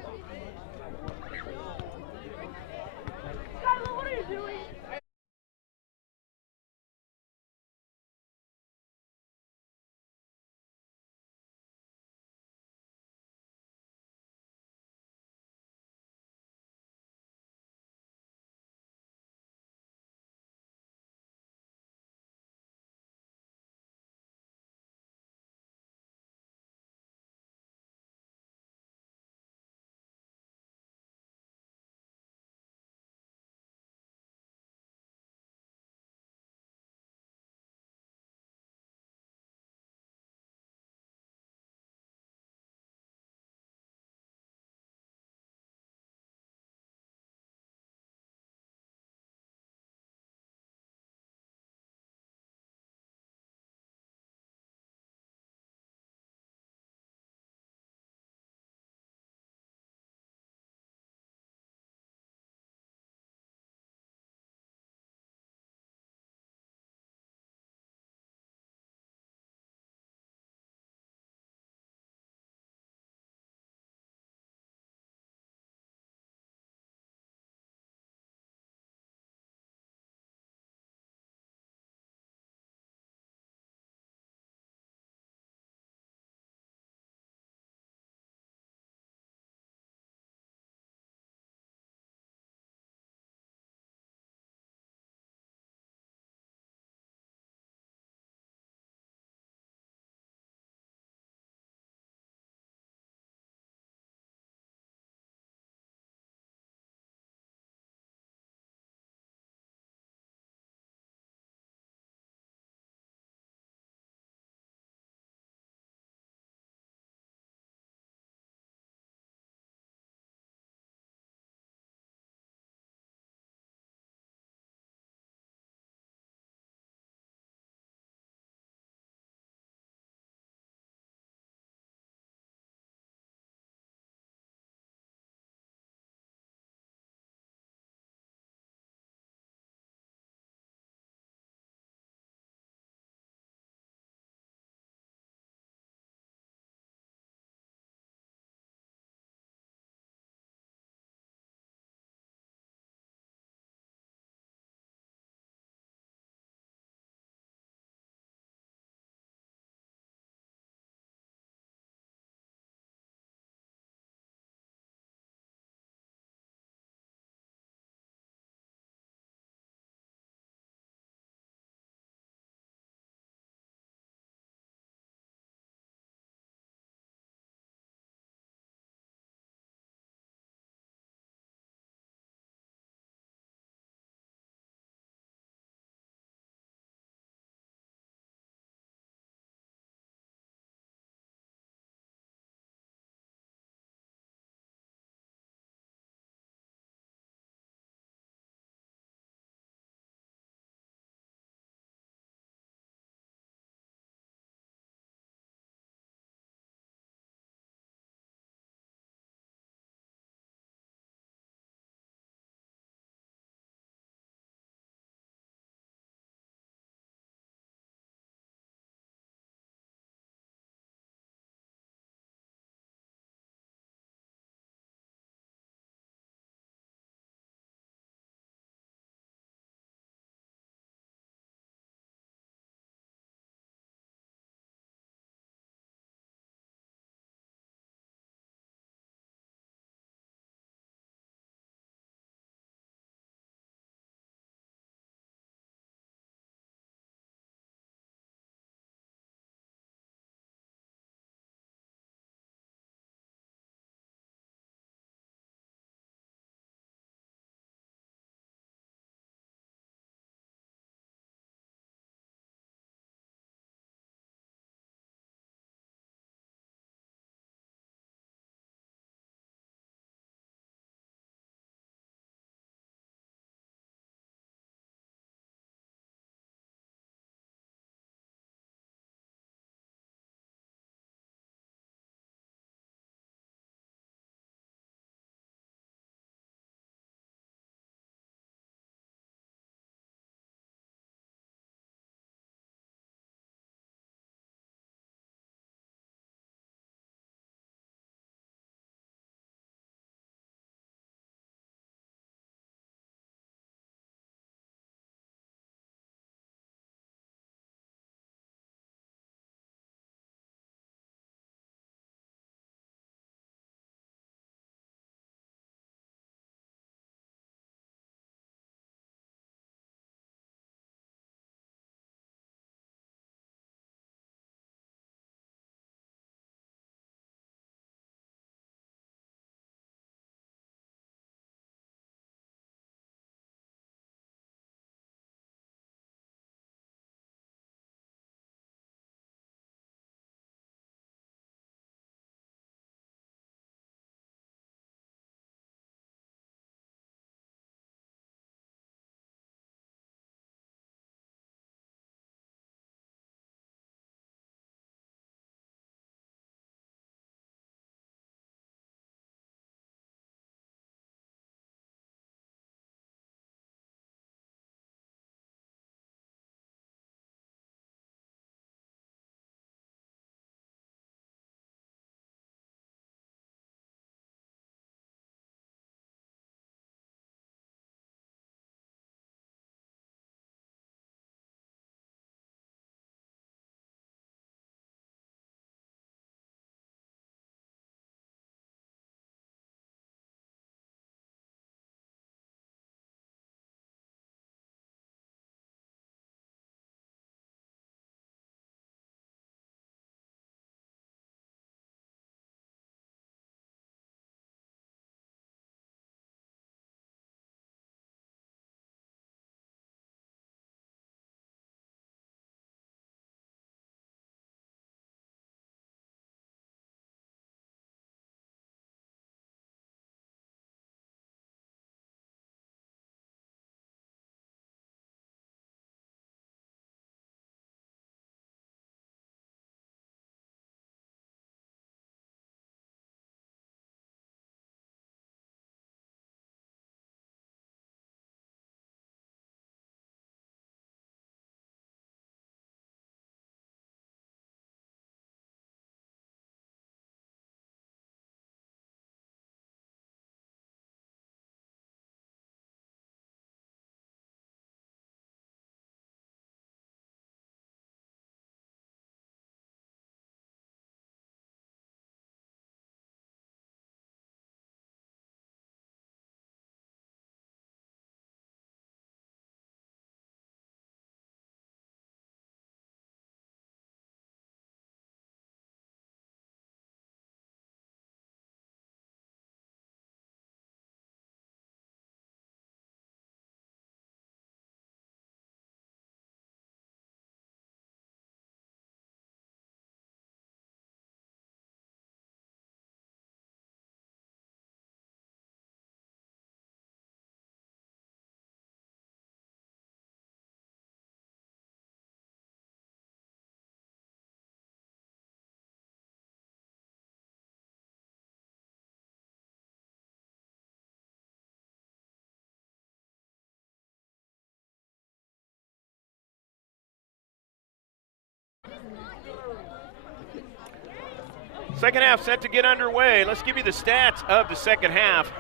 Second half set to get underway. Let's give you the stats of the second half.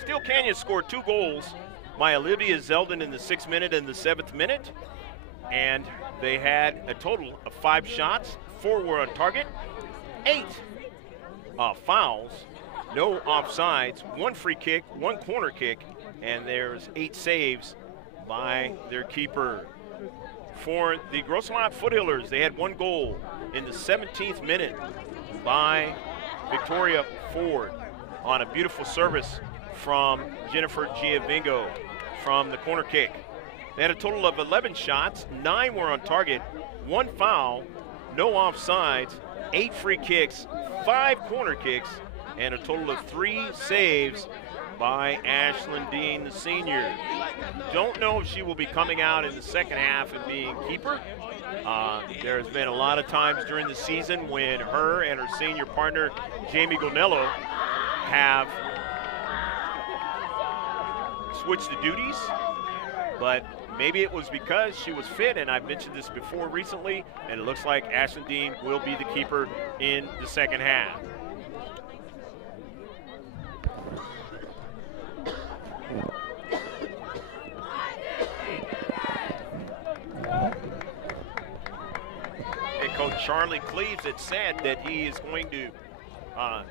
Steele Canyon scored 2 goals by Olivia Zeldin in the 6th minute and the 7th minute. And they had a total of 5 shots. 4 were on target. 8 fouls. No offsides. 1 free kick, 1 corner kick. And there's 8 saves by their keeper. For the Grossmont Foothillers, they had 1 goal in the 17th minute by Victoria Ford on a beautiful service from Jennifer Giavingo from the corner kick. They had a total of 11 shots, 9 were on target, 1 foul, no offsides, 8 free kicks, 5 corner kicks, and a total of 3 saves by Ashlyn Dean, the senior. Don't know if she will be coming out in the second half and being keeper. There's been a lot of times during the season when her and her senior partner, Jamie Gonello, have switched the duties, but maybe it was because she was fit, and I've mentioned this before recently, and it looks like Ashlyn Dean will be the keeper in the second half. Coach Charlie Cleves had said that he is going to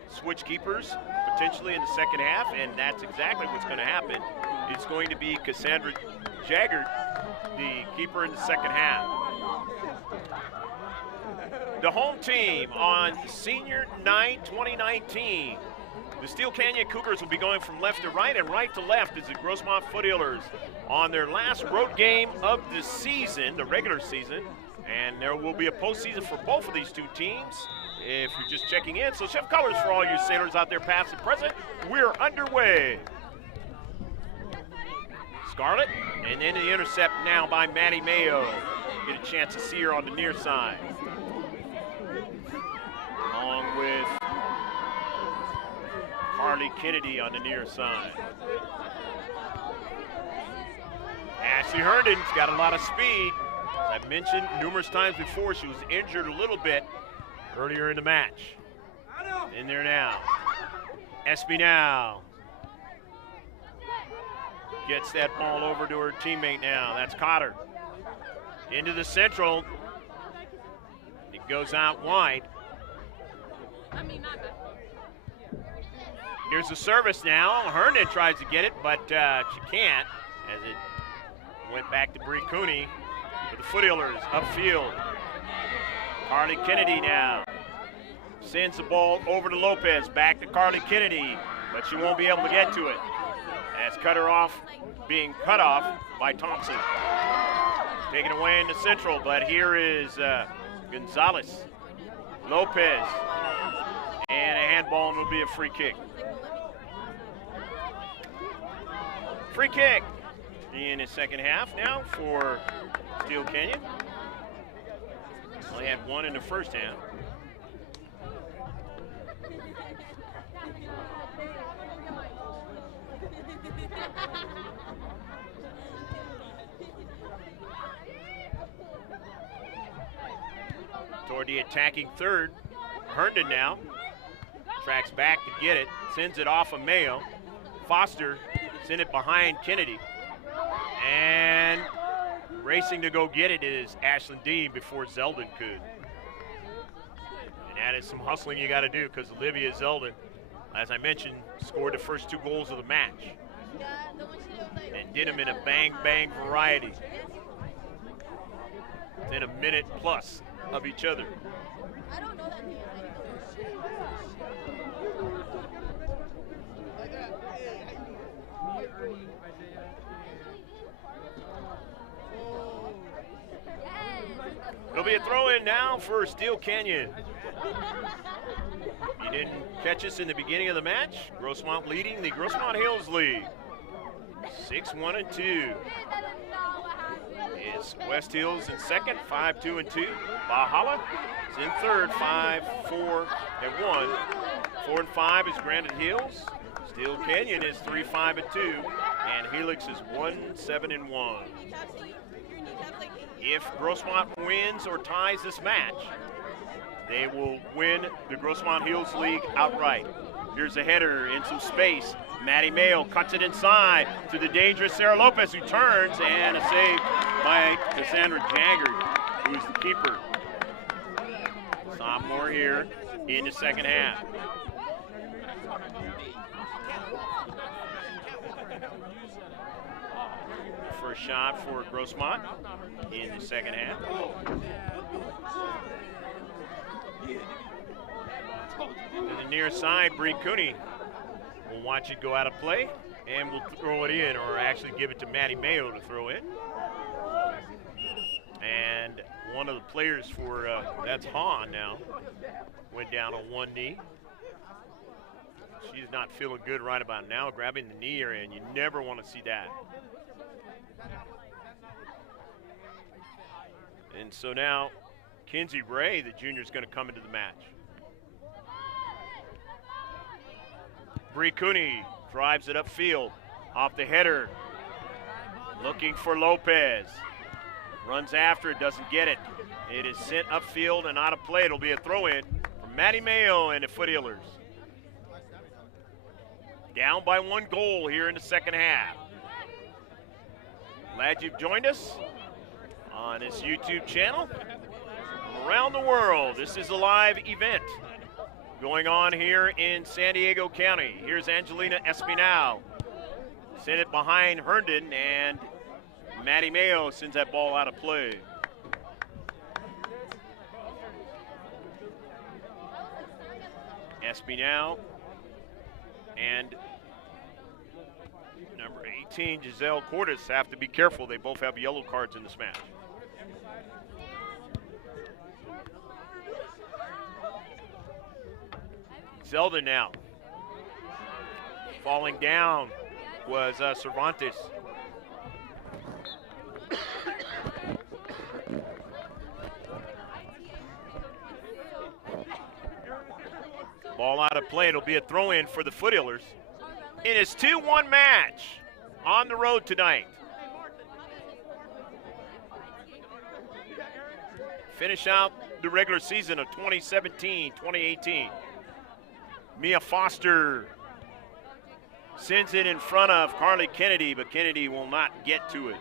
switch keepers potentially in the second half, and that's exactly what's going to happen. It's going to be Cassandra Jaggard, the keeper in the second half. The home team on senior night 2019. The Steele Canyon Cougars will be going from left to right and right to left as the Grossmont Foothillers on their last road game of the season, the regular season. And there will be a postseason for both of these 2 teams if you're just checking in. So Chef Colors for all you sailors out there past and present. We're underway. Scarlett, and then the intercept now by Maddie Mayo. Get a chance to see her on the near side. Along with Carly Kennedy on the near side. Ashley Herndon's got a lot of speed. As I've mentioned numerous times before, she was injured a little bit earlier in the match. In there now. Espinal gets that ball over to her teammate now. That's Cotter. Into the central. It goes out wide. Here's the service now. Herndon tries to get it, but she can't as it went back to Bree Cooney. For the Foothillers upfield. Carly Kennedy now sends the ball over to Lopez, back to Carly Kennedy, but she won't be able to get to it. As being cut off by Thompson. Taken away in the central, but here is Gonzalez, Lopez, and a handball, and it'll be a free kick. Free kick in the second half now for Steele Canyon. Only had 1 in the first half. Toward the attacking third, Herndon now tracks back to get it, sends it off of Mayo. Foster sent it behind Kennedy. And racing to go get it is Ashlyn Dean before Zeldin could. And that is some hustling you got to do because Olivia Zeldin, as I mentioned, scored the first 2 goals of the match. And did them in a bang-bang variety. Within a minute plus of each other. It'll be a throw-in now for Steele Canyon. If you didn't catch us in the beginning of the match, Grossmont leading the Grossmont Hills League. 6-1-2. It's West Hills in second, 5-2-2. Valhalla is in third, 5-4-1. 4-5 is Granite Hills. Steele Canyon is 3-5-2, and Helix is 1-7-1. if Grossmont wins or ties this match, they will win the Grossmont Hills League outright. Here's a header in some space. Maddie Mayo cuts it inside to the dangerous Sarah Lopez, who turns, and a save by Cassandra Jagger, who's the keeper. Sophomore here in the second half. First shot for Grossmont in the second half. To the near side, Bree Cooney will watch it go out of play and will throw it in, or actually give it to Maddie Mayo to throw in. And one of the players for, that's Hahn now, went down on one knee. She's not feeling good right about now, grabbing the knee area, and you never want to see that. And so now, Kinsey Ray, the junior, is going to come into the match. Bree Cooney drives it upfield, off the header, looking for Lopez. Runs after it, doesn't get it. It is sent upfield and out of play. It'll be a throw-in from Maddie Mayo and the Foothillers. Down by 1 goal here in the second half. Glad you've joined us on this YouTube channel. Around the world, this is a live event going on here in San Diego County. Here's Angelina Espinal. Sent it behind Herndon, and Maddie Mayo sends that ball out of play. Espinal and number 18, Giselle Cordes, have to be careful. They both have yellow cards in this match. Zelda now. Falling down was Cervantes. Ball out of play. It'll be a throw-in for the Foothillers. It is 2-1 match on the road tonight. Finish out the regular season of 2017-2018. Mia Foster sends it in front of Carly Kennedy, but Kennedy will not get to it.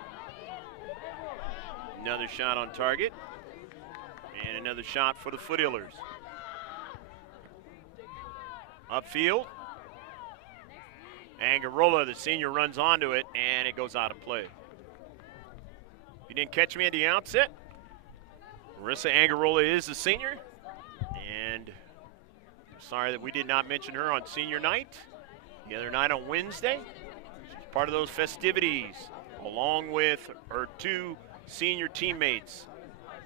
Another shot on target, and another shot for the Foothillers. Upfield, Angarola, the senior, runs onto it, and it goes out of play. You didn't catch me at the outset. Marissa Angarola is the senior, and sorry that we did not mention her on senior night, the other night on Wednesday. She's part of those festivities, along with her 2 senior teammates.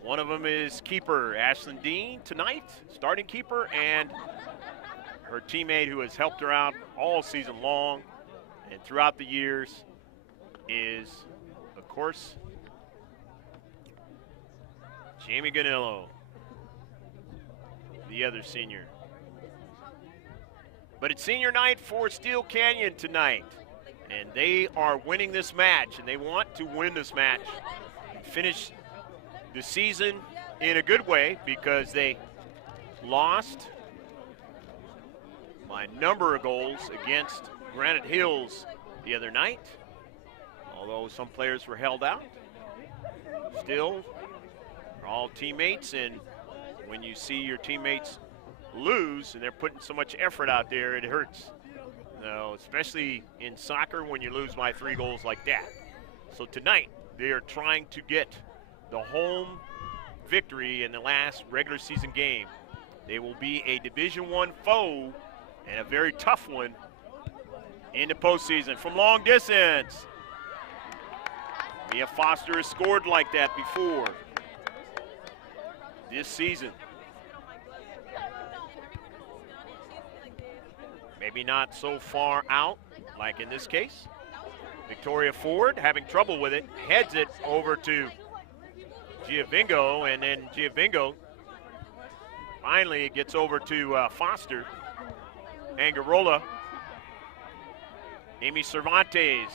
One of them is keeper Ashlyn Dean tonight, starting keeper, and her teammate who has helped her out all season long and throughout the years is, of course, Jamie Ganillo, the other senior. But it's senior night for Steele Canyon tonight, and they are winning this match, and they want to win this match, finish the season in a good way, because they lost by a number of goals against Granite Hills the other night, although some players were held out. Still, they're all teammates, and when you see your teammates lose and they're putting so much effort out there, it hurts. No, especially in soccer when you lose by 3 goals like that. So tonight, they are trying to get the home victory in the last regular season game. They will be a Division I foe, and a very tough one in the postseason. From long distance, Mia Foster has scored like that before this season. Maybe not so far out, like in this case. Victoria Ford having trouble with it, heads it over to Giovingo, and then Giovingo finally gets over to Foster. Angarola. Amy Cervantes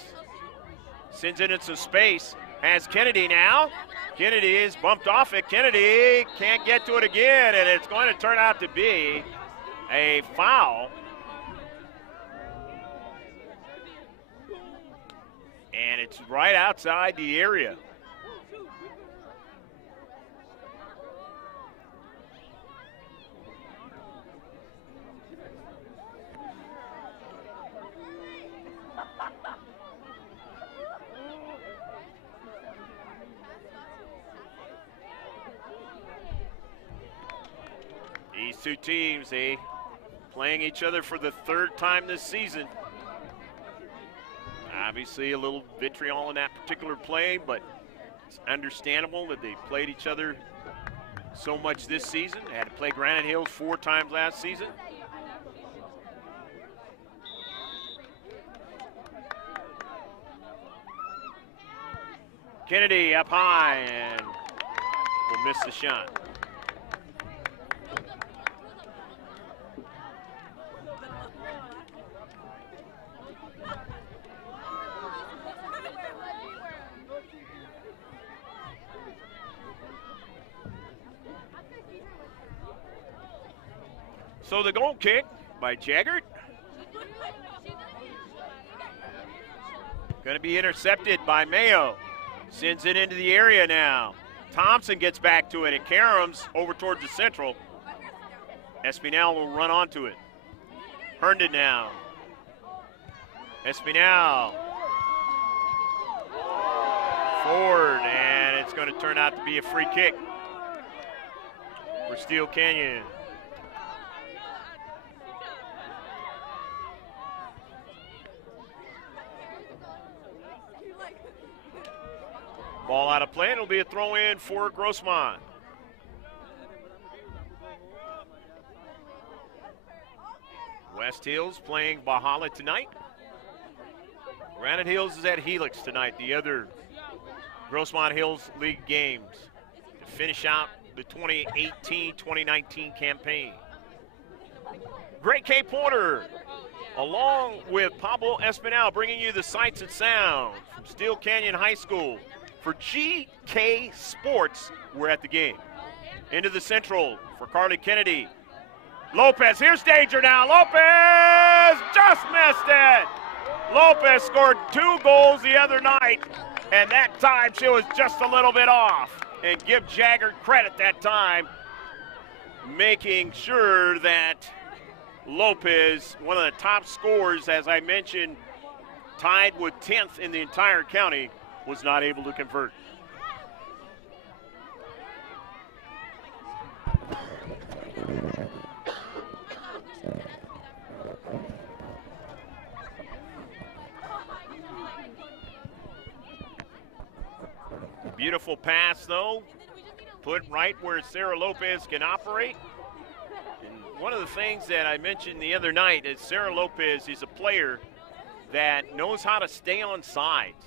sends it in some space. has Kennedy now. Kennedy is bumped off it. Kennedy can't get to it again, and it's going to turn out to be a foul. And it's right outside the area. These two teams, playing each other for the third time this season. Obviously a little vitriol in that particular play, but it's understandable that they played each other so much this season. They had to play Granite Hills 4 times last season. Kennedy up high and will miss the shot. So the goal kick by Jaggert. Going to be intercepted by Mayo. Sends it into the area now. Thompson gets back to it. It caroms over towards the central. Espinal will run onto it. Herndon now. Espinal. Forward, and it's going to turn out to be a free kick for Steele Canyon. Ball out of play, and it'll be a throw-in for Grossmont. West Hills playing Bahala tonight. Granite Hills is at Helix tonight, the other Grossmont Hills League games to finish out the 2018-2019 campaign. Greg K. Porter, along with Pablo Espinal, bringing you the sights and sound from Steele Canyon High School. For GK Sports, we're at the game. Into the central for Carly Kennedy. Lopez, here's danger now. Lopez just missed it. Lopez scored 2 goals the other night, and that time she was just a little bit off. And give Jaggert credit that time, making sure that Lopez, one of the top scorers, as I mentioned, tied with 10th in the entire county, was not able to convert. Beautiful pass, though. Put right where Sarah Lopez can operate. And one of the things that I mentioned the other night is Sarah Lopez is a player that knows how to stay on sides.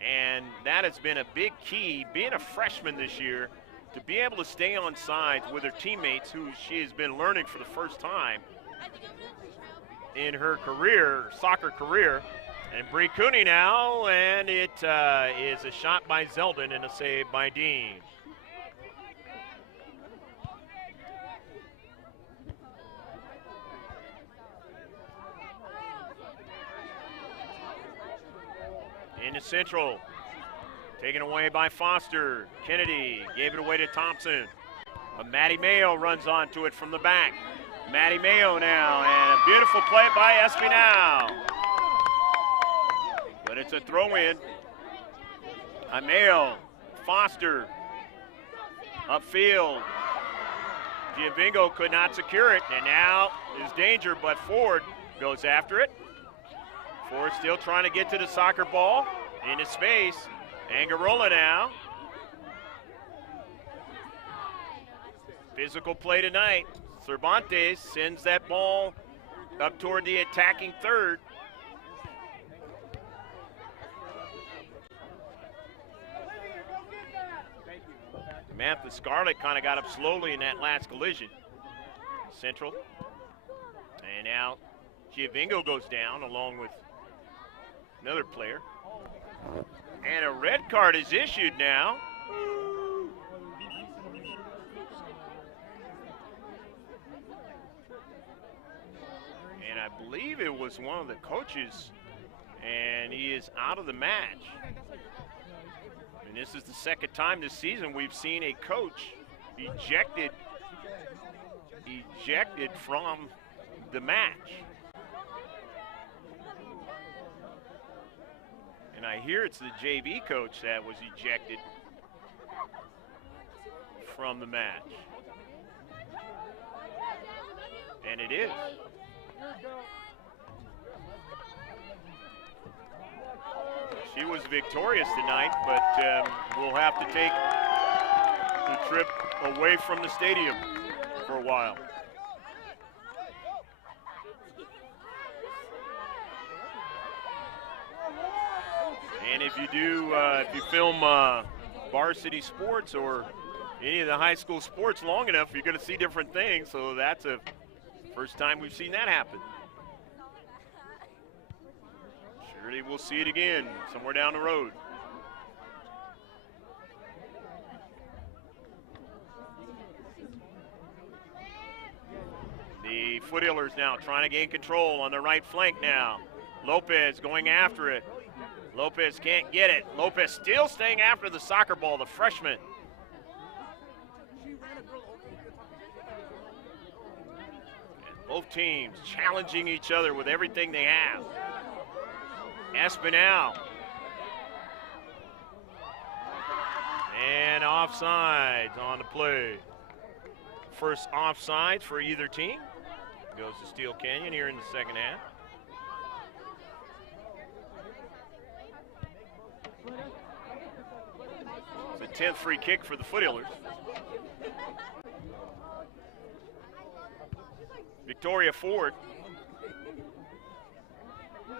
And that has been a big key, being a freshman this year, to be able to stay on sides with her teammates who she has been learning for the first time in her career, soccer career. And Bree Cooney now, and it is a shot by Zeldin and a save by Dean. Into central, taken away by Foster. Kennedy gave it away to Thompson. But Maddie Mayo runs onto it from the back. Maddie Mayo now, and a beautiful play by Espinal. But it's a throw-in. Mayo, Foster, upfield. Giovingo could not secure it, and now is danger, but Ford goes after it. Ford still trying to get to the soccer ball. Into space. Angarola now. Physical play tonight. Cervantes sends that ball up toward the attacking third. Samantha Scarlett kind of got up slowly in that last collision. Central. And now Giovingo goes down along with another player. And a red card is issued now. And I believe it was one of the coaches, and he is out of the match. And this is the second time this season we've seen a coach ejected from the match. And I hear it's the JV coach that was ejected from the match. And it is. She was victorious tonight, but we'll have to take the trip away from the stadium for a while. And if you do, if you film varsity sports or any of the high school sports long enough, you're going to see different things. So that's a first time we've seen that happen. Surely we'll see it again somewhere down the road. The Foothillers now trying to gain control on the right flank now. Lopez going after it. Lopez can't get it. Lopez still staying after the soccer ball, the freshman. And both teams challenging each other with everything they have. Espinal. And offsides on the play. First offsides for either team. Goes to Steele Canyon here in the second half. It's the 10th free kick for the Foothillers. Victoria Ford.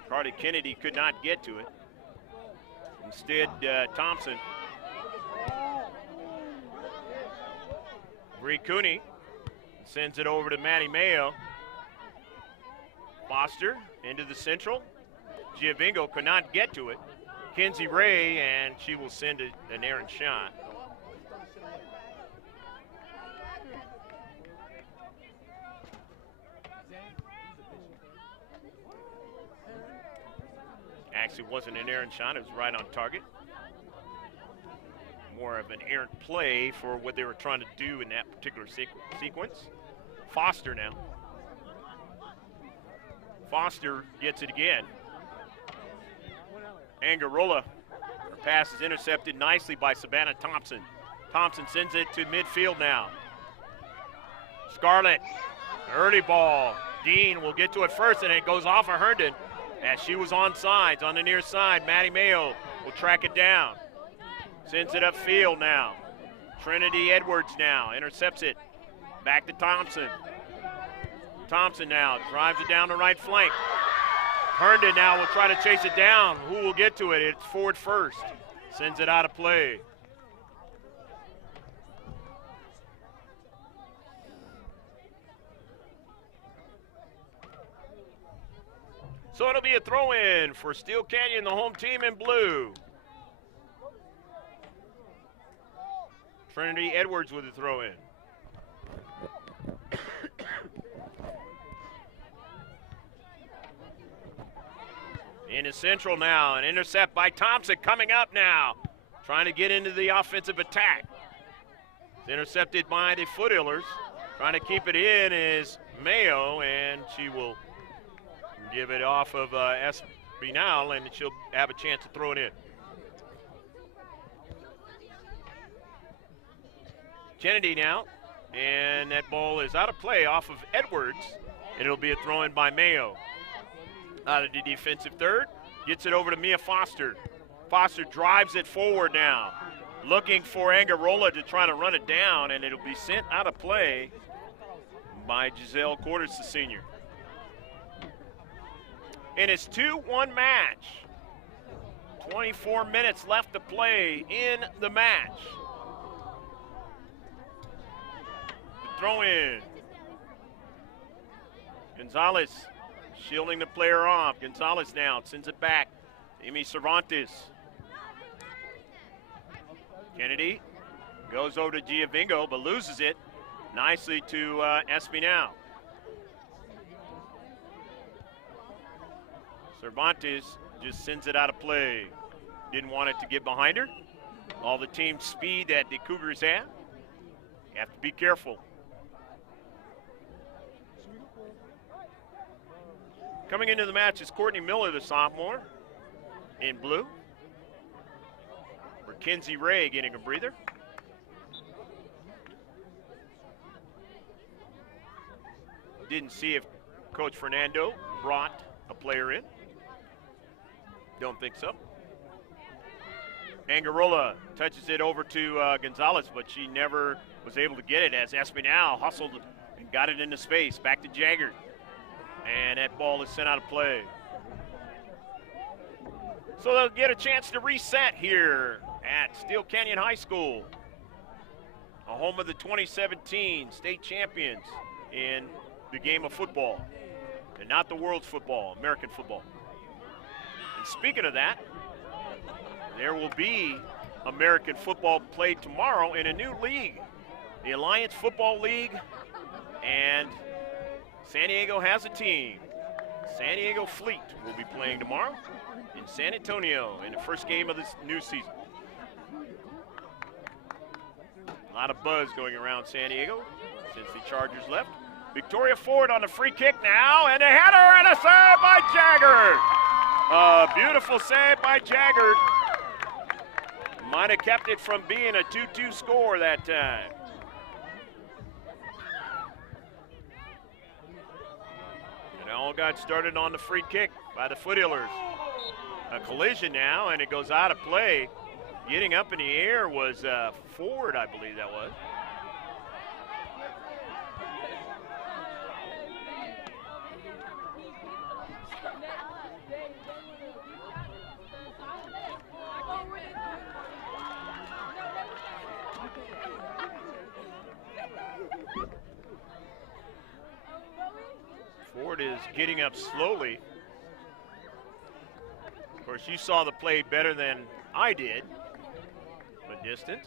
Cardi Kennedy could not get to it. Instead, Thompson. Bree Cooney sends it over to Maddie Mayo. Foster into the central. Giovingo could not get to it. Kenzie Ray, and she will send an errant shot. Actually wasn't an errant shot, it was right on target. More of an errant play for what they were trying to do in that particular sequence. Foster now. Foster gets it again. Angarola. Her pass is intercepted nicely by Savannah Thompson. Thompson sends it to midfield now. Scarlett, early ball. Dean will get to it first, and it goes off of Herndon as she was on sides on the near side. Maddie Mayo will track it down. Sends it upfield now. Trinity Edwards now intercepts it. Back to Thompson. Thompson now drives it down the right flank. Herndon now will try to chase it down. Who will get to it? It's Ford first. Sends it out of play. So it'll be a throw-in for Steele Canyon, the home team in blue. Trinity Edwards with a throw-in. Into central now, an intercept by Thompson coming up now. Trying to get into the offensive attack. It's intercepted by the Foothillers. Trying to keep it in is Mayo, and she will give it off of Espinal, and she'll have a chance to throw it in. Kennedy now, and that ball is out of play off of Edwards, and it'll be a throw-in by Mayo. Out of the defensive third, gets it over to Mia Foster. Foster drives it forward now, looking for Angarola to try to run it down, and it'll be sent out of play by Giselle Quarters, the senior. And it's 2-1 match. 24 minutes left to play in the match. The throw in. Gonzalez shielding the player off. Gonzalez now sends it back. Amy Cervantes. Kennedy goes over to Giovingo, but loses it nicely to Espinal. Cervantes just sends it out of play. Didn't want it to get behind her. All the team speed that the Cougars have. You have to be careful. Coming into the match is Courtney Miller, the sophomore, in blue. Mackenzie Ray getting a breather. Didn't see if Coach Fernando brought a player in. Don't think so. Angarola touches it over to Gonzalez, but she never was able to get it as Espinal hustled and got it into space. Back to Jagger. And that ball is sent out of play. So they'll get a chance to reset here at Steele Canyon High School, a home of the 2017 state champions in the game of football, and not the world's football, American football. And speaking of that, there will be American football played tomorrow in a new league, the Alliance Football League, and San Diego has a team. San Diego Fleet will be playing tomorrow in San Antonio in the first game of this new season. A lot of buzz going around San Diego since the Chargers left. Victoria Ford on the free kick now, and a header and a save by Jagger. A beautiful save by Jagger. Might have kept it from being a 2-2 score that time. It all got started on the free kick by the Foothillers. A collision now, and it goes out of play. Getting up in the air was Ford, I believe that was. Ford is getting up slowly. Of course, you saw the play better than I did. The distance.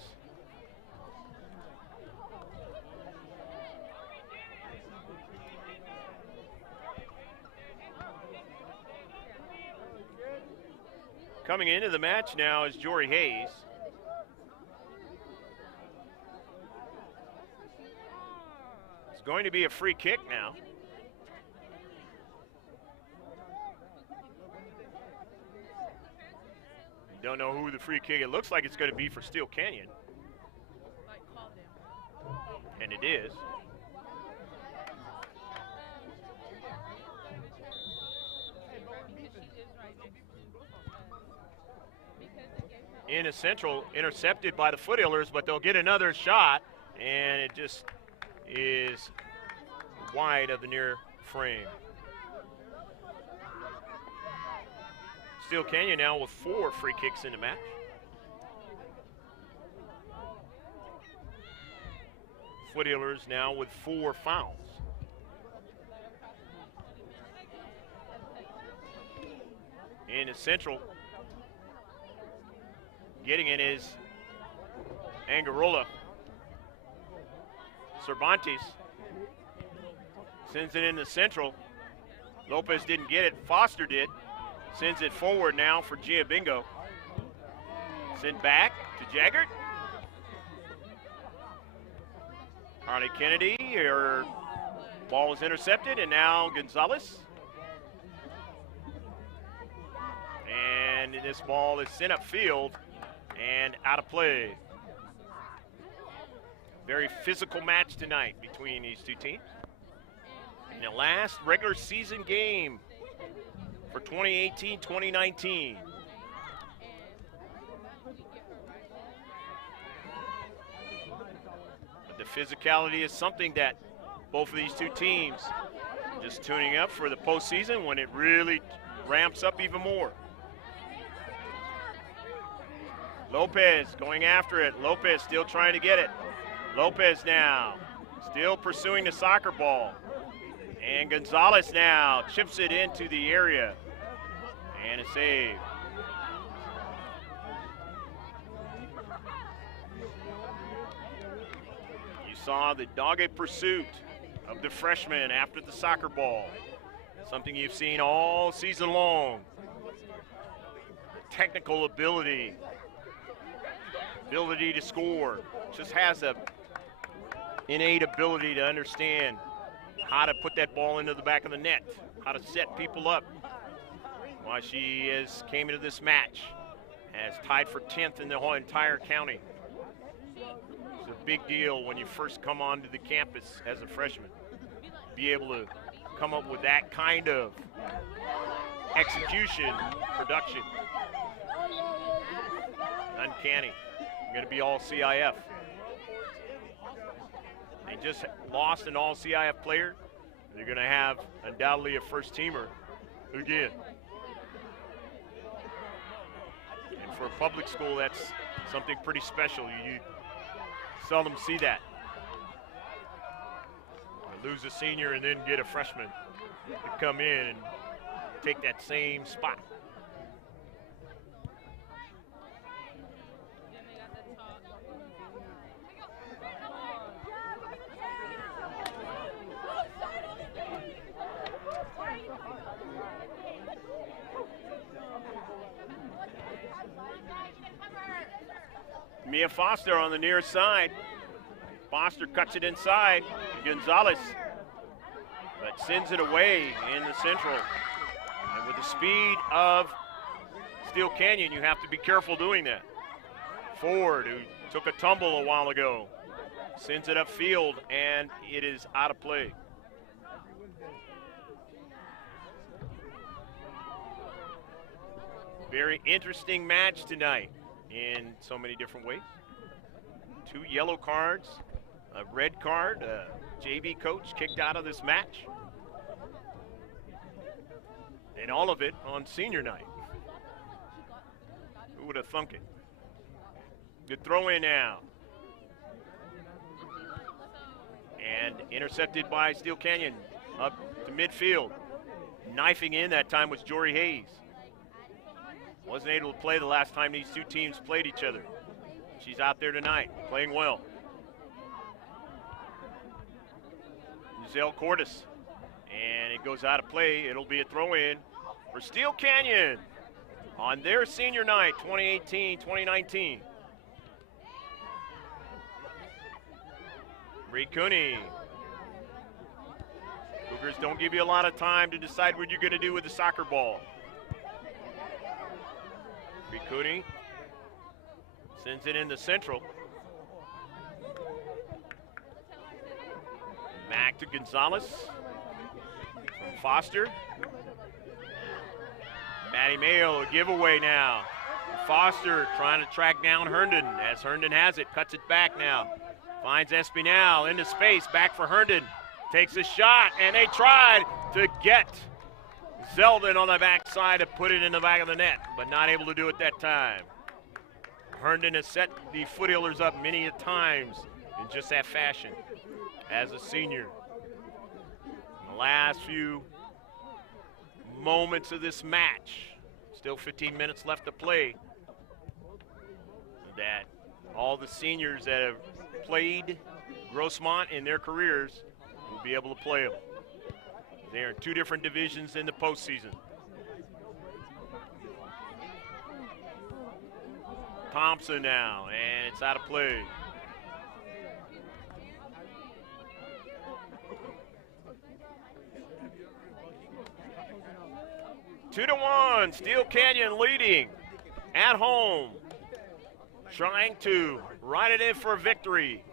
Coming into the match now is Jory Hayes. It's going to be a free kick now. Don't know who the free kick. It looks like it's going to be for Steele Canyon. And it is. In a central, intercepted by the Foothillers, but they'll get another shot, and it just is wide of the near frame. Steele Canyon now with 4 free kicks in the match. Foothillers now with 4 fouls. In the central, getting it is Angarola. Cervantes sends it in the central. Lopez didn't get it, Foster did. Sends it forward now for Giovingo. Send back to Jaggert. Harley Kennedy, her ball is intercepted, and now Gonzalez. And this ball is sent upfield and out of play. Very physical match tonight between these two teams. In the last regular season game for 2018-2019. But the physicality is something that both of these two teams just tuning up for the postseason when it really ramps up even more. Lopez going after it. Lopez still trying to get it. Lopez now still pursuing the soccer ball. And Gonzalez now chips it into the area. And a save. saw the dogged pursuit of the freshman after the soccer ball. Something you've seen all season long. Technical ability to score. Just has a innate ability to understand how to put that ball into the back of the net, how to set people up. While she came into this match, has tied for 10th in the whole entire county. It's a big deal when you first come onto the campus as a freshman. Be able to come up with that kind of execution, production. Uncanny. Going to be all C.I.F. They just lost an all C.I.F. player. They're going to have undoubtedly a first teamer again. And for a public school, that's something pretty special. You seldom see that. Lose a senior and then get a freshman to come in and take that same spot. Mia Foster on the near side. Foster cuts it inside. Gonzalez, but sends it away in the central. And with the speed of Steele Canyon, you have to be careful doing that. Ford, who took a tumble a while ago, sends it upfield, and it is out of play. Very interesting match tonight in so many different ways. 2 yellow cards, a red card, a JV coach kicked out of this match. And all of it on senior night. Who would have thunk it? Good throw in now. And intercepted by Steele Canyon up to midfield. Knifing in that time was Jory Hayes. Wasn't able to play the last time these two teams played each other. She's out there tonight, playing well. Giselle Cordes, and it goes out of play. It'll be a throw-in for Steele Canyon on their senior night, 2018-2019. Reed Cooney. Cougars don't give you a lot of time to decide what you're going to do with the soccer ball. Reed Cooney sends it in the central. Back to Gonzalez. From Foster. Maddie Mayo, a giveaway now. Foster trying to track down Herndon as Herndon has it. Cuts it back now. Finds Espinal into space. Back for Herndon. Takes a shot, and they tried to get Zeldin on the backside to put it in the back of the net, but not able to do it that time. Herndon has set the Foothillers up many a times in just that fashion as a senior. In the last few moments of this match, still 15 minutes left to play, that all the seniors that have played Grossmont in their careers will be able to play them. They're in 2 different divisions in the postseason. Thompson now, and it's out of play. Two to 1, Steele Canyon leading at home, trying to ride it in for a victory.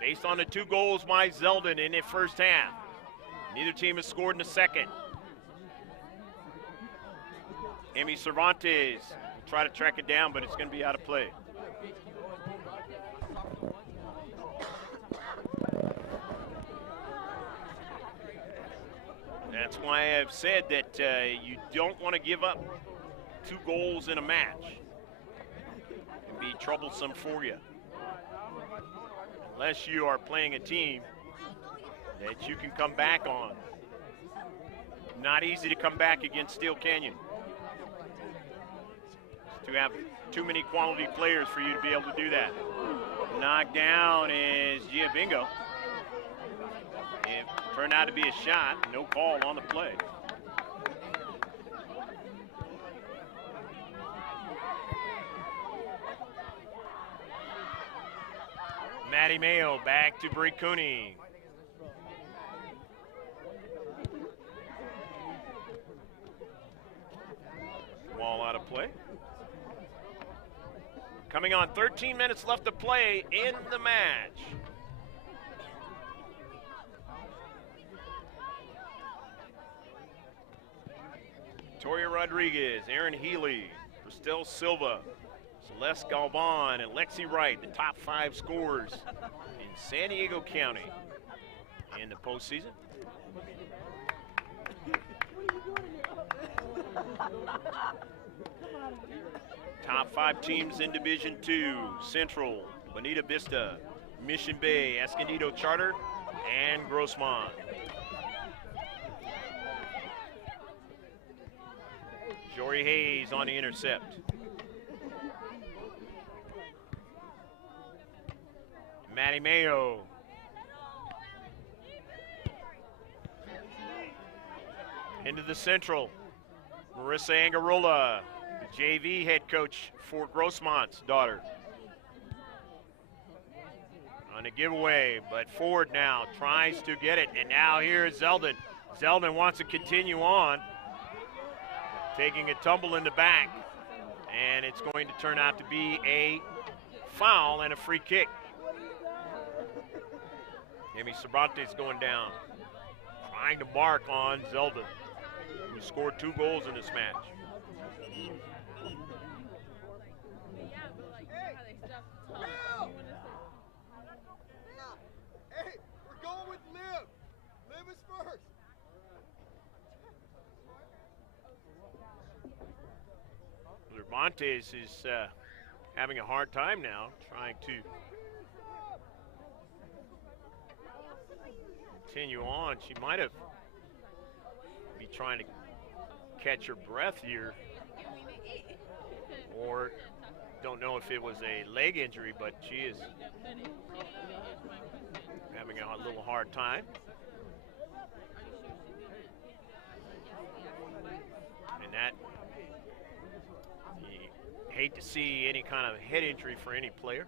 Based on the 2 goals by Zeldin in the first half. Neither team has scored in the second. Amy Cervantes will try to track it down, but it's going to be out of play. That's why I've said that you don't want to give up 2 goals in a match. It can be troublesome for you. Unless you are playing a team that you can come back on. Not easy to come back against Steele Canyon. To have too many quality players for you to be able to do that. Knocked down is Giabingo. It turned out to be a shot. No call on the play. Matty Mayo back to Bree Cooney. Ball out of play. Coming on 13 minutes left to play in the match. Victoria Rodriguez, Aaron Healy, Christelle Silva, Celeste Galvan, and Lexi Wright, the top 5 scorers in San Diego County in the postseason. Top 5 teams in Division II, Central, Bonita Vista, Mission Bay, Escondido Charter, and Grossmont. Jory Hayes on the intercept. Matty Mayo. Into the Central. Marissa Angarola, the JV head coach for Grossmont's daughter. On a giveaway, but Ford now tries to get it, and now here's Zeldin. Zeldin wants to continue on, taking a tumble in the back, and it's going to turn out to be a foul and a free kick. Amy Cervantes going down, trying to mark on Zeldin, who scored 2 goals in this match. Hey, we're going with Liv. Liv is first. Cervantes is having a hard time now, trying to continue on. She might have be trying to catch her breath here, or don't know if it was a leg injury, but she is having a little hard time. And that, you hate to see any kind of head injury for any player,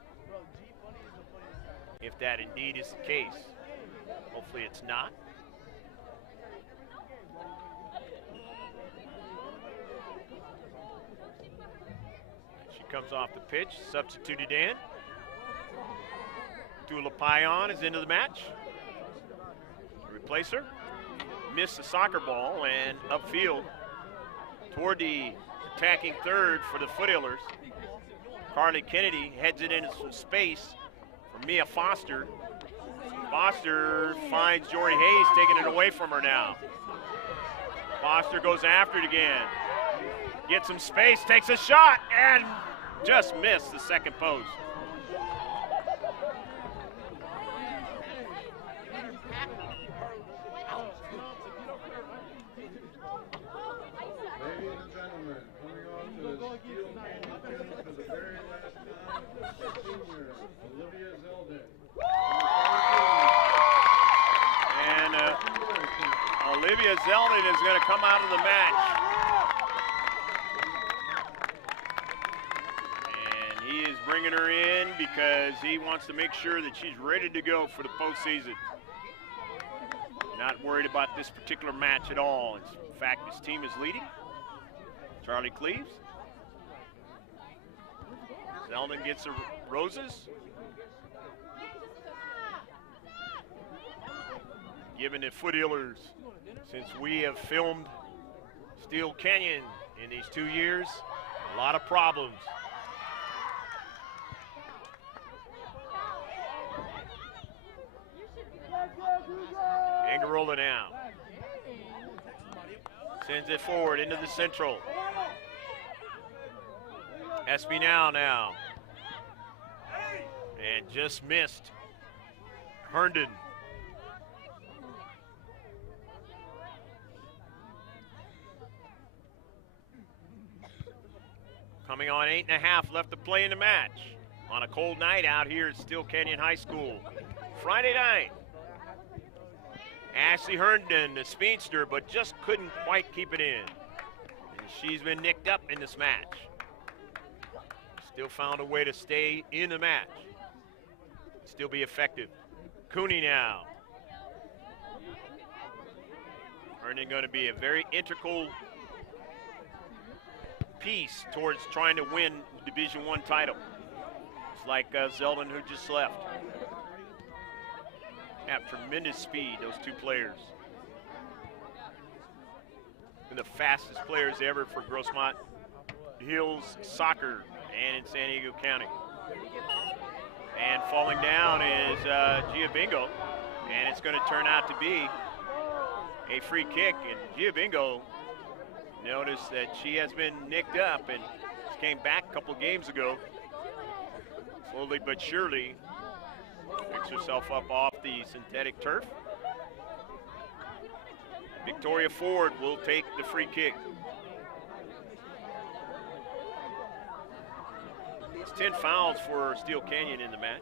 if that indeed is the case. Hopefully it's not. She comes off the pitch, substituted in. Dula Payan is into the match. Replace her. Missed the soccer ball, and upfield toward the attacking third for the Foothillers. Carly Kennedy heads it into some space for Mia Foster. Foster finds Jory Hayes, taking it away from her now. Foster goes after it again. Gets some space, takes a shot, and just missed the second post. Ladies and gentlemen, coming on to the Steele Canyon for the very last time, senior Olivia Zeldin. And Olivia Zeldin is going to come out of the match. And he is bringing her in because he wants to make sure that she's ready to go for the postseason. Not worried about this particular match at all. In fact, his team is leading. Charlie Cleaves. Zeldin gets the roses. Given the Foothillers, since we have filmed Steele Canyon in these 2 years, a lot of problems. Angarola now. Sends it forward into the Central. Espinal now. And just missed Herndon. Coming on 8.5 left to play in the match. on a cold night out here at Steele Canyon High School. Friday night. Ashley Herndon, the speedster, but just couldn't quite keep it in. And she's been nicked up in this match. Still found a way to stay in the match. Still be effective. Cooney now. Herndon going to be a very integral piece towards trying to win Division I title. It's like Zeldin, who just left. Have tremendous speed, those two players. And the fastest players ever for Grossmont Hills soccer and in San Diego County. And falling down is Gia Bingo, and it's going to turn out to be a free kick. And Gia Bingo, notice that she has been nicked up and came back a couple games ago. Slowly but surely picks herself up off the synthetic turf. Victoria Ford will take the free kick. It's 10 fouls for Steele Canyon in the match.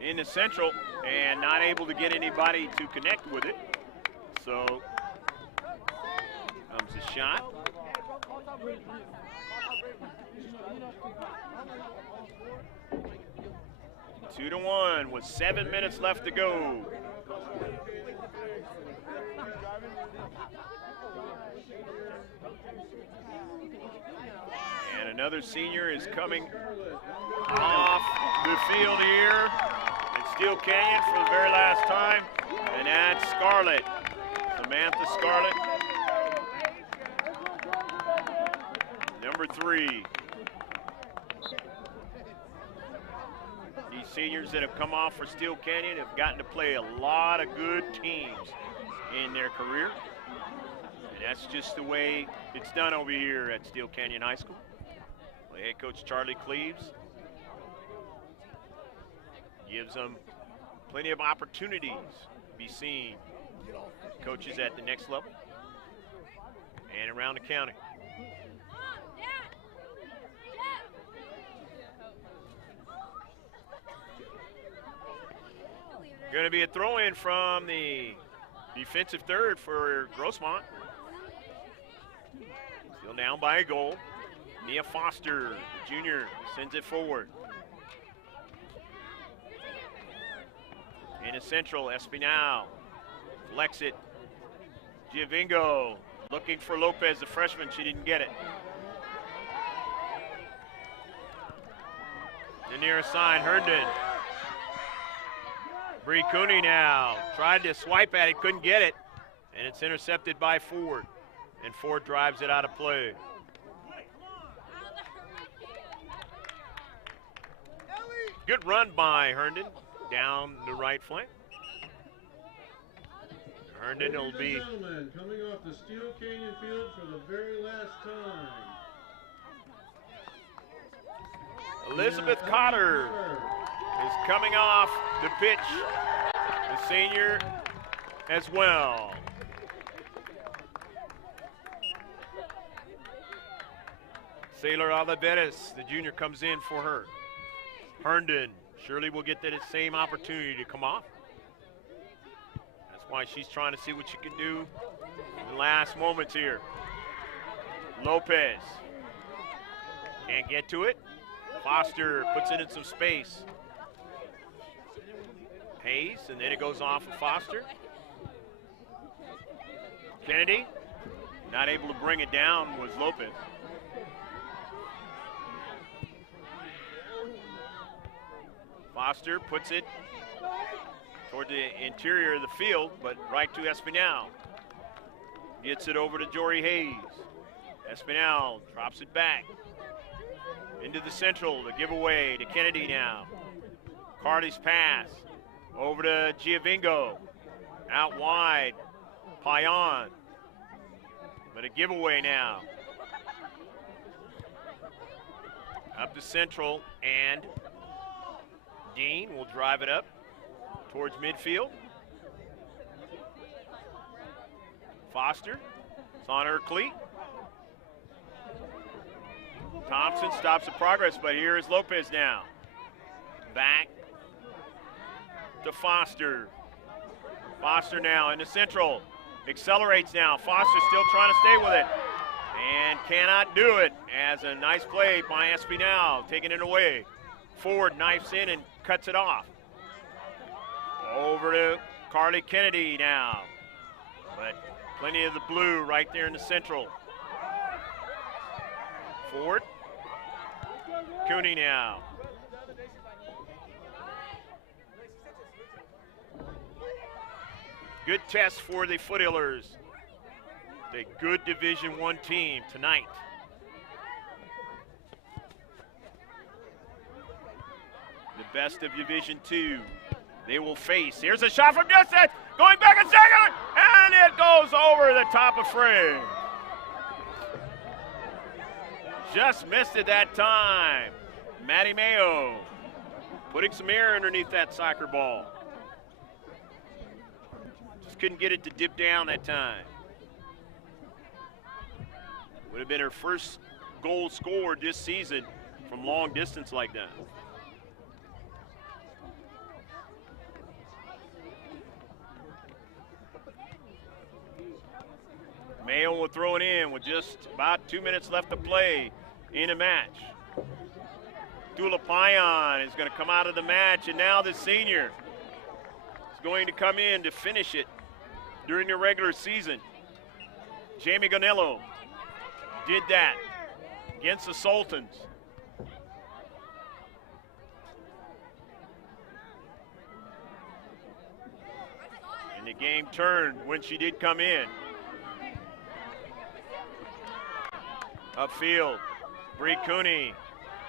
In the central, and not able to get anybody to connect with it. So comes a shot. Two to one with 7 minutes left to go. And another senior is coming off the field here at Steele Canyon for the very last time, and that's Scarlett, Samantha Scarlett, number 3. These seniors that have come off for Steele Canyon have gotten to play a lot of good teams in their career, and that's just the way it's done over here at Steele Canyon High School. Well, head coach Charlie Cleaves gives them plenty of opportunities to be seen. Coaches at the next level and around the county. Going to be a throw-in from the defensive third for Grossmont. Still down by a goal. Mia Foster, the junior, sends it forward. In a central, Espinal flex it. Giovingo looking for Lopez, the freshman. She didn't get it. The nearest sign, Herndon. Bree Cooney now tried to swipe at it, couldn't get it, and it's intercepted by Ford, and Ford drives it out of play. Good run by Herndon down the right flank. Herndon will be. Ladies and gentlemen, coming off the Steele Canyon field for the very last time, Elizabeth Cotter is coming off the pitch, the senior as well. Sailor Oliveras, the junior, comes in for her. Herndon surely will get that same opportunity to come off. That's why she's trying to see what she can do in the last moments here. Lopez can't get to it. Foster puts it in some space. Hayes, and then it goes off of Foster. Kennedy, not able to bring it down, was Lopez. Foster puts it toward the interior of the field, but right to Espinal. Gets it over to Jory Hayes. Espinal drops it back. Into the central, the giveaway to Kennedy now. Carty's pass over to Giovingo. Out wide, Payan. But a giveaway now. Up the central, and Dean will drive it up towards midfield. Foster, it's on her cleat. Thompson stops the progress, but here is Lopez now. Back to Foster. Foster now in the central. Accelerates now. Foster still trying to stay with it. And cannot do it, as a nice play by Espinal, taking it away. Ford knifes in and cuts it off. Over to Carly Kennedy now. But plenty of the blue right there in the central. Ford. Cooney now. Good test for the Foothillers. A good Division I team tonight. The best of Division II. They will face. Here's a shot from distance. Going back a second. And it goes over the top of frame. Just missed it that time. Maddie Mayo putting some air underneath that soccer ball. Just couldn't get it to dip down that time. Would have been her first goal scored this season from long distance like that. Mayo will throw it in with just about 2 minutes left to play in the match. Dula Payan is going to come out of the match, and now the senior is going to come in to finish it during the regular season. Jamie Gonello did that against the Sultans. And the game turned when she did come in. Upfield, Bree Cooney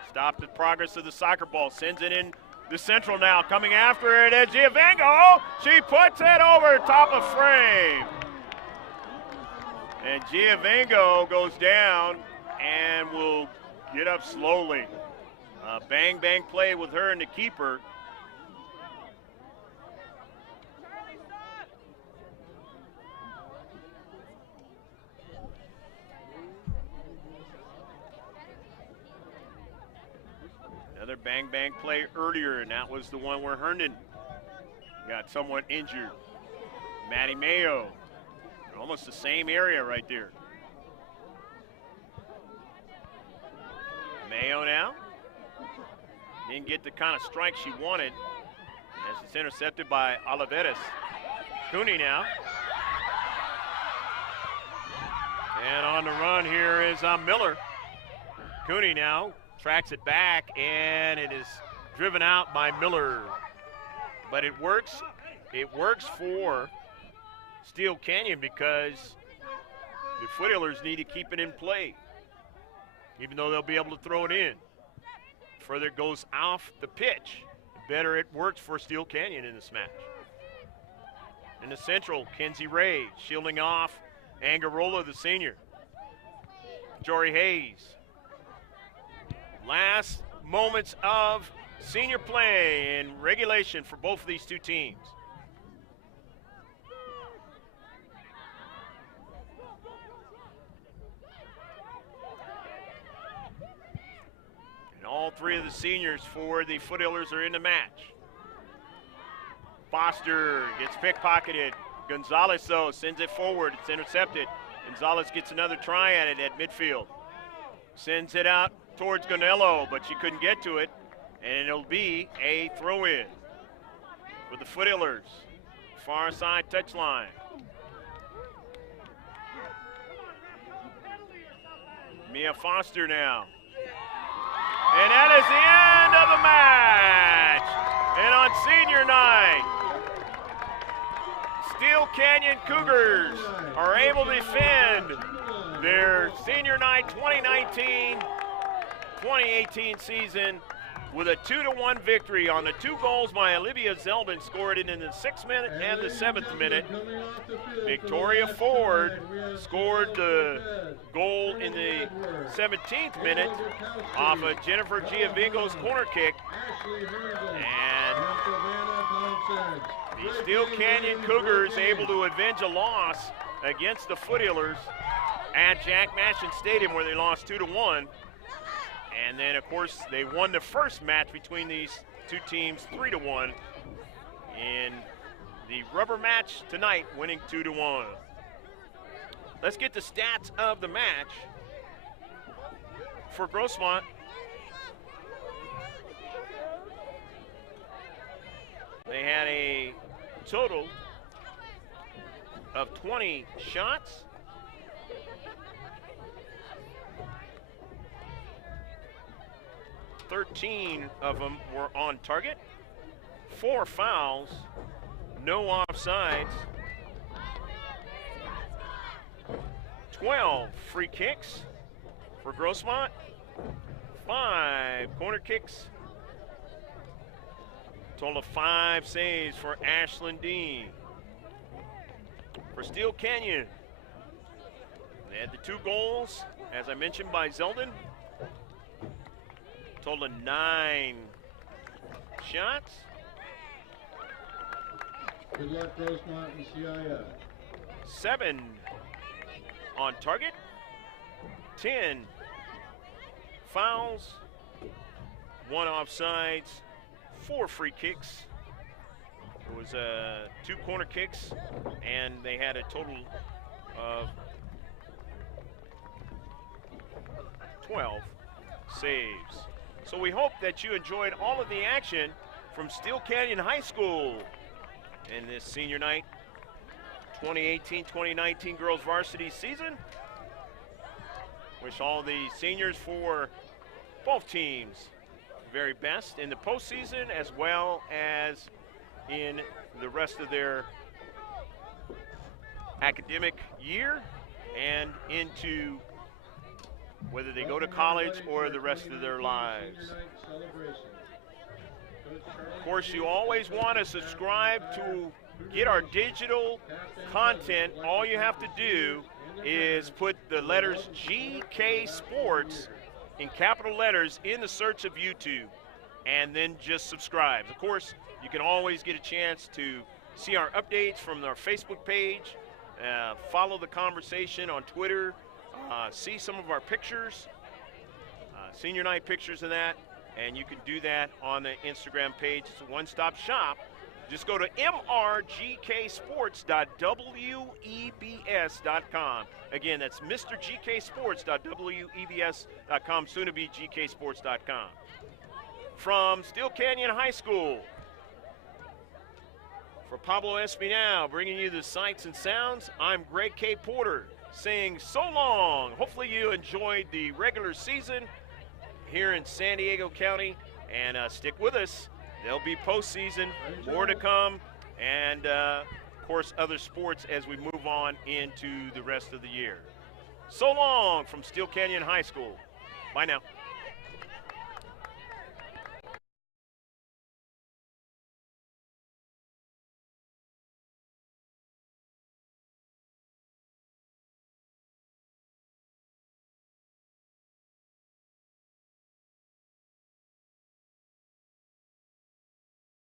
stopped the progress of the soccer ball, sends it in the central now, coming after it as Giovango. She puts it over top of frame. And Giovango goes down and will get up slowly. Bang, bang play with her and the keeper. Another bang, bang play earlier, and that was the one where Herndon got someone injured. Maddie Mayo. Almost the same area right there. Mayo now. Didn't get the kind of strike she wanted as it's intercepted by Oliveras. Cooney now. And on the run here is Miller. Cooney now tracks it back, and it is driven out by Miller. But it works. It works for Steele Canyon because the Foothillers need to keep it in play, even though they'll be able to throw it in. The further it goes off the pitch, the better it works for Steele Canyon in this match. In the central, Kenzie Ray shielding off Angarola, the senior. Jory Hayes. Last moments of senior play in regulation for both of these two teams. And all three of the seniors for the Foothillers are in the match. Foster gets pickpocketed. Gonzalez, though, sends it forward. It's intercepted. Gonzalez gets another try at it at midfield. Sends it out towards Gonello, but she couldn't get to it. And it'll be a throw-in for the Foothillers. Far side touchline. Mia Foster now. And that is the end of the match. And on senior night, Steele Canyon Cougars are able to defend their senior night 2019-2018 season with a 2-1 victory on the 2 goals by Olivia Zeldin, scored in the 6th minute and the 7th minute. Victoria Ford scored the goal in the 17th minute off of Jennifer Giovango's corner kick. And the Steele Canyon Cougars able to avenge a loss against the Foothillers at Jack Mashin Stadium, where they lost 2-1. And then, of course, they won the first match between these two teams 3-1 in the rubber match tonight, winning 2-1. Let's get the stats of the match for Grossmont. They had a total of 20 shots. $13 of them were on target. 4 fouls, no offsides. 12 free kicks for Grossmont. 5 corner kicks. Total of 5 saves for Ashlyn Dean. For Steele Canyon, they had the 2 goals, as I mentioned, by Zeldin. Total of 9 shots. Good luck, Grossmont and C.I.F. 7 on target. 10 fouls. 1 offsides. 4 free kicks. It was 2 corner kicks, and they had a total of 12 saves. So we hope that you enjoyed all of the action from Steele Canyon High School in this senior night 2018-2019 girls varsity season. Wish all the seniors for both teams very best in the postseason as well as in the rest of their academic year and into whether they go to college or the rest of their lives. Of course, you always want to subscribe to get our digital content. All you have to do is put the letters GK Sports in capital letters in the search of YouTube and then just subscribe. Of course, you can always get a chance to see our updates from our Facebook page, follow the conversation on Twitter, see some of our pictures, senior night pictures of that, and you can do that on the Instagram page. It's a one-stop shop. Just go to mrgksports.webs.com. Again, that's mrgksports.webs.com, soon to be gksports.com. From Steele Canyon High School, for Pablo Espinal, bringing you the sights and sounds, I'm Greg K. Porter, saying so long. Hopefully you enjoyed the regular season here in San Diego County, and stick with us. There'll be postseason, more to come, and of course other sports as we move on into the rest of the year. So long from Steele Canyon High School. Bye now.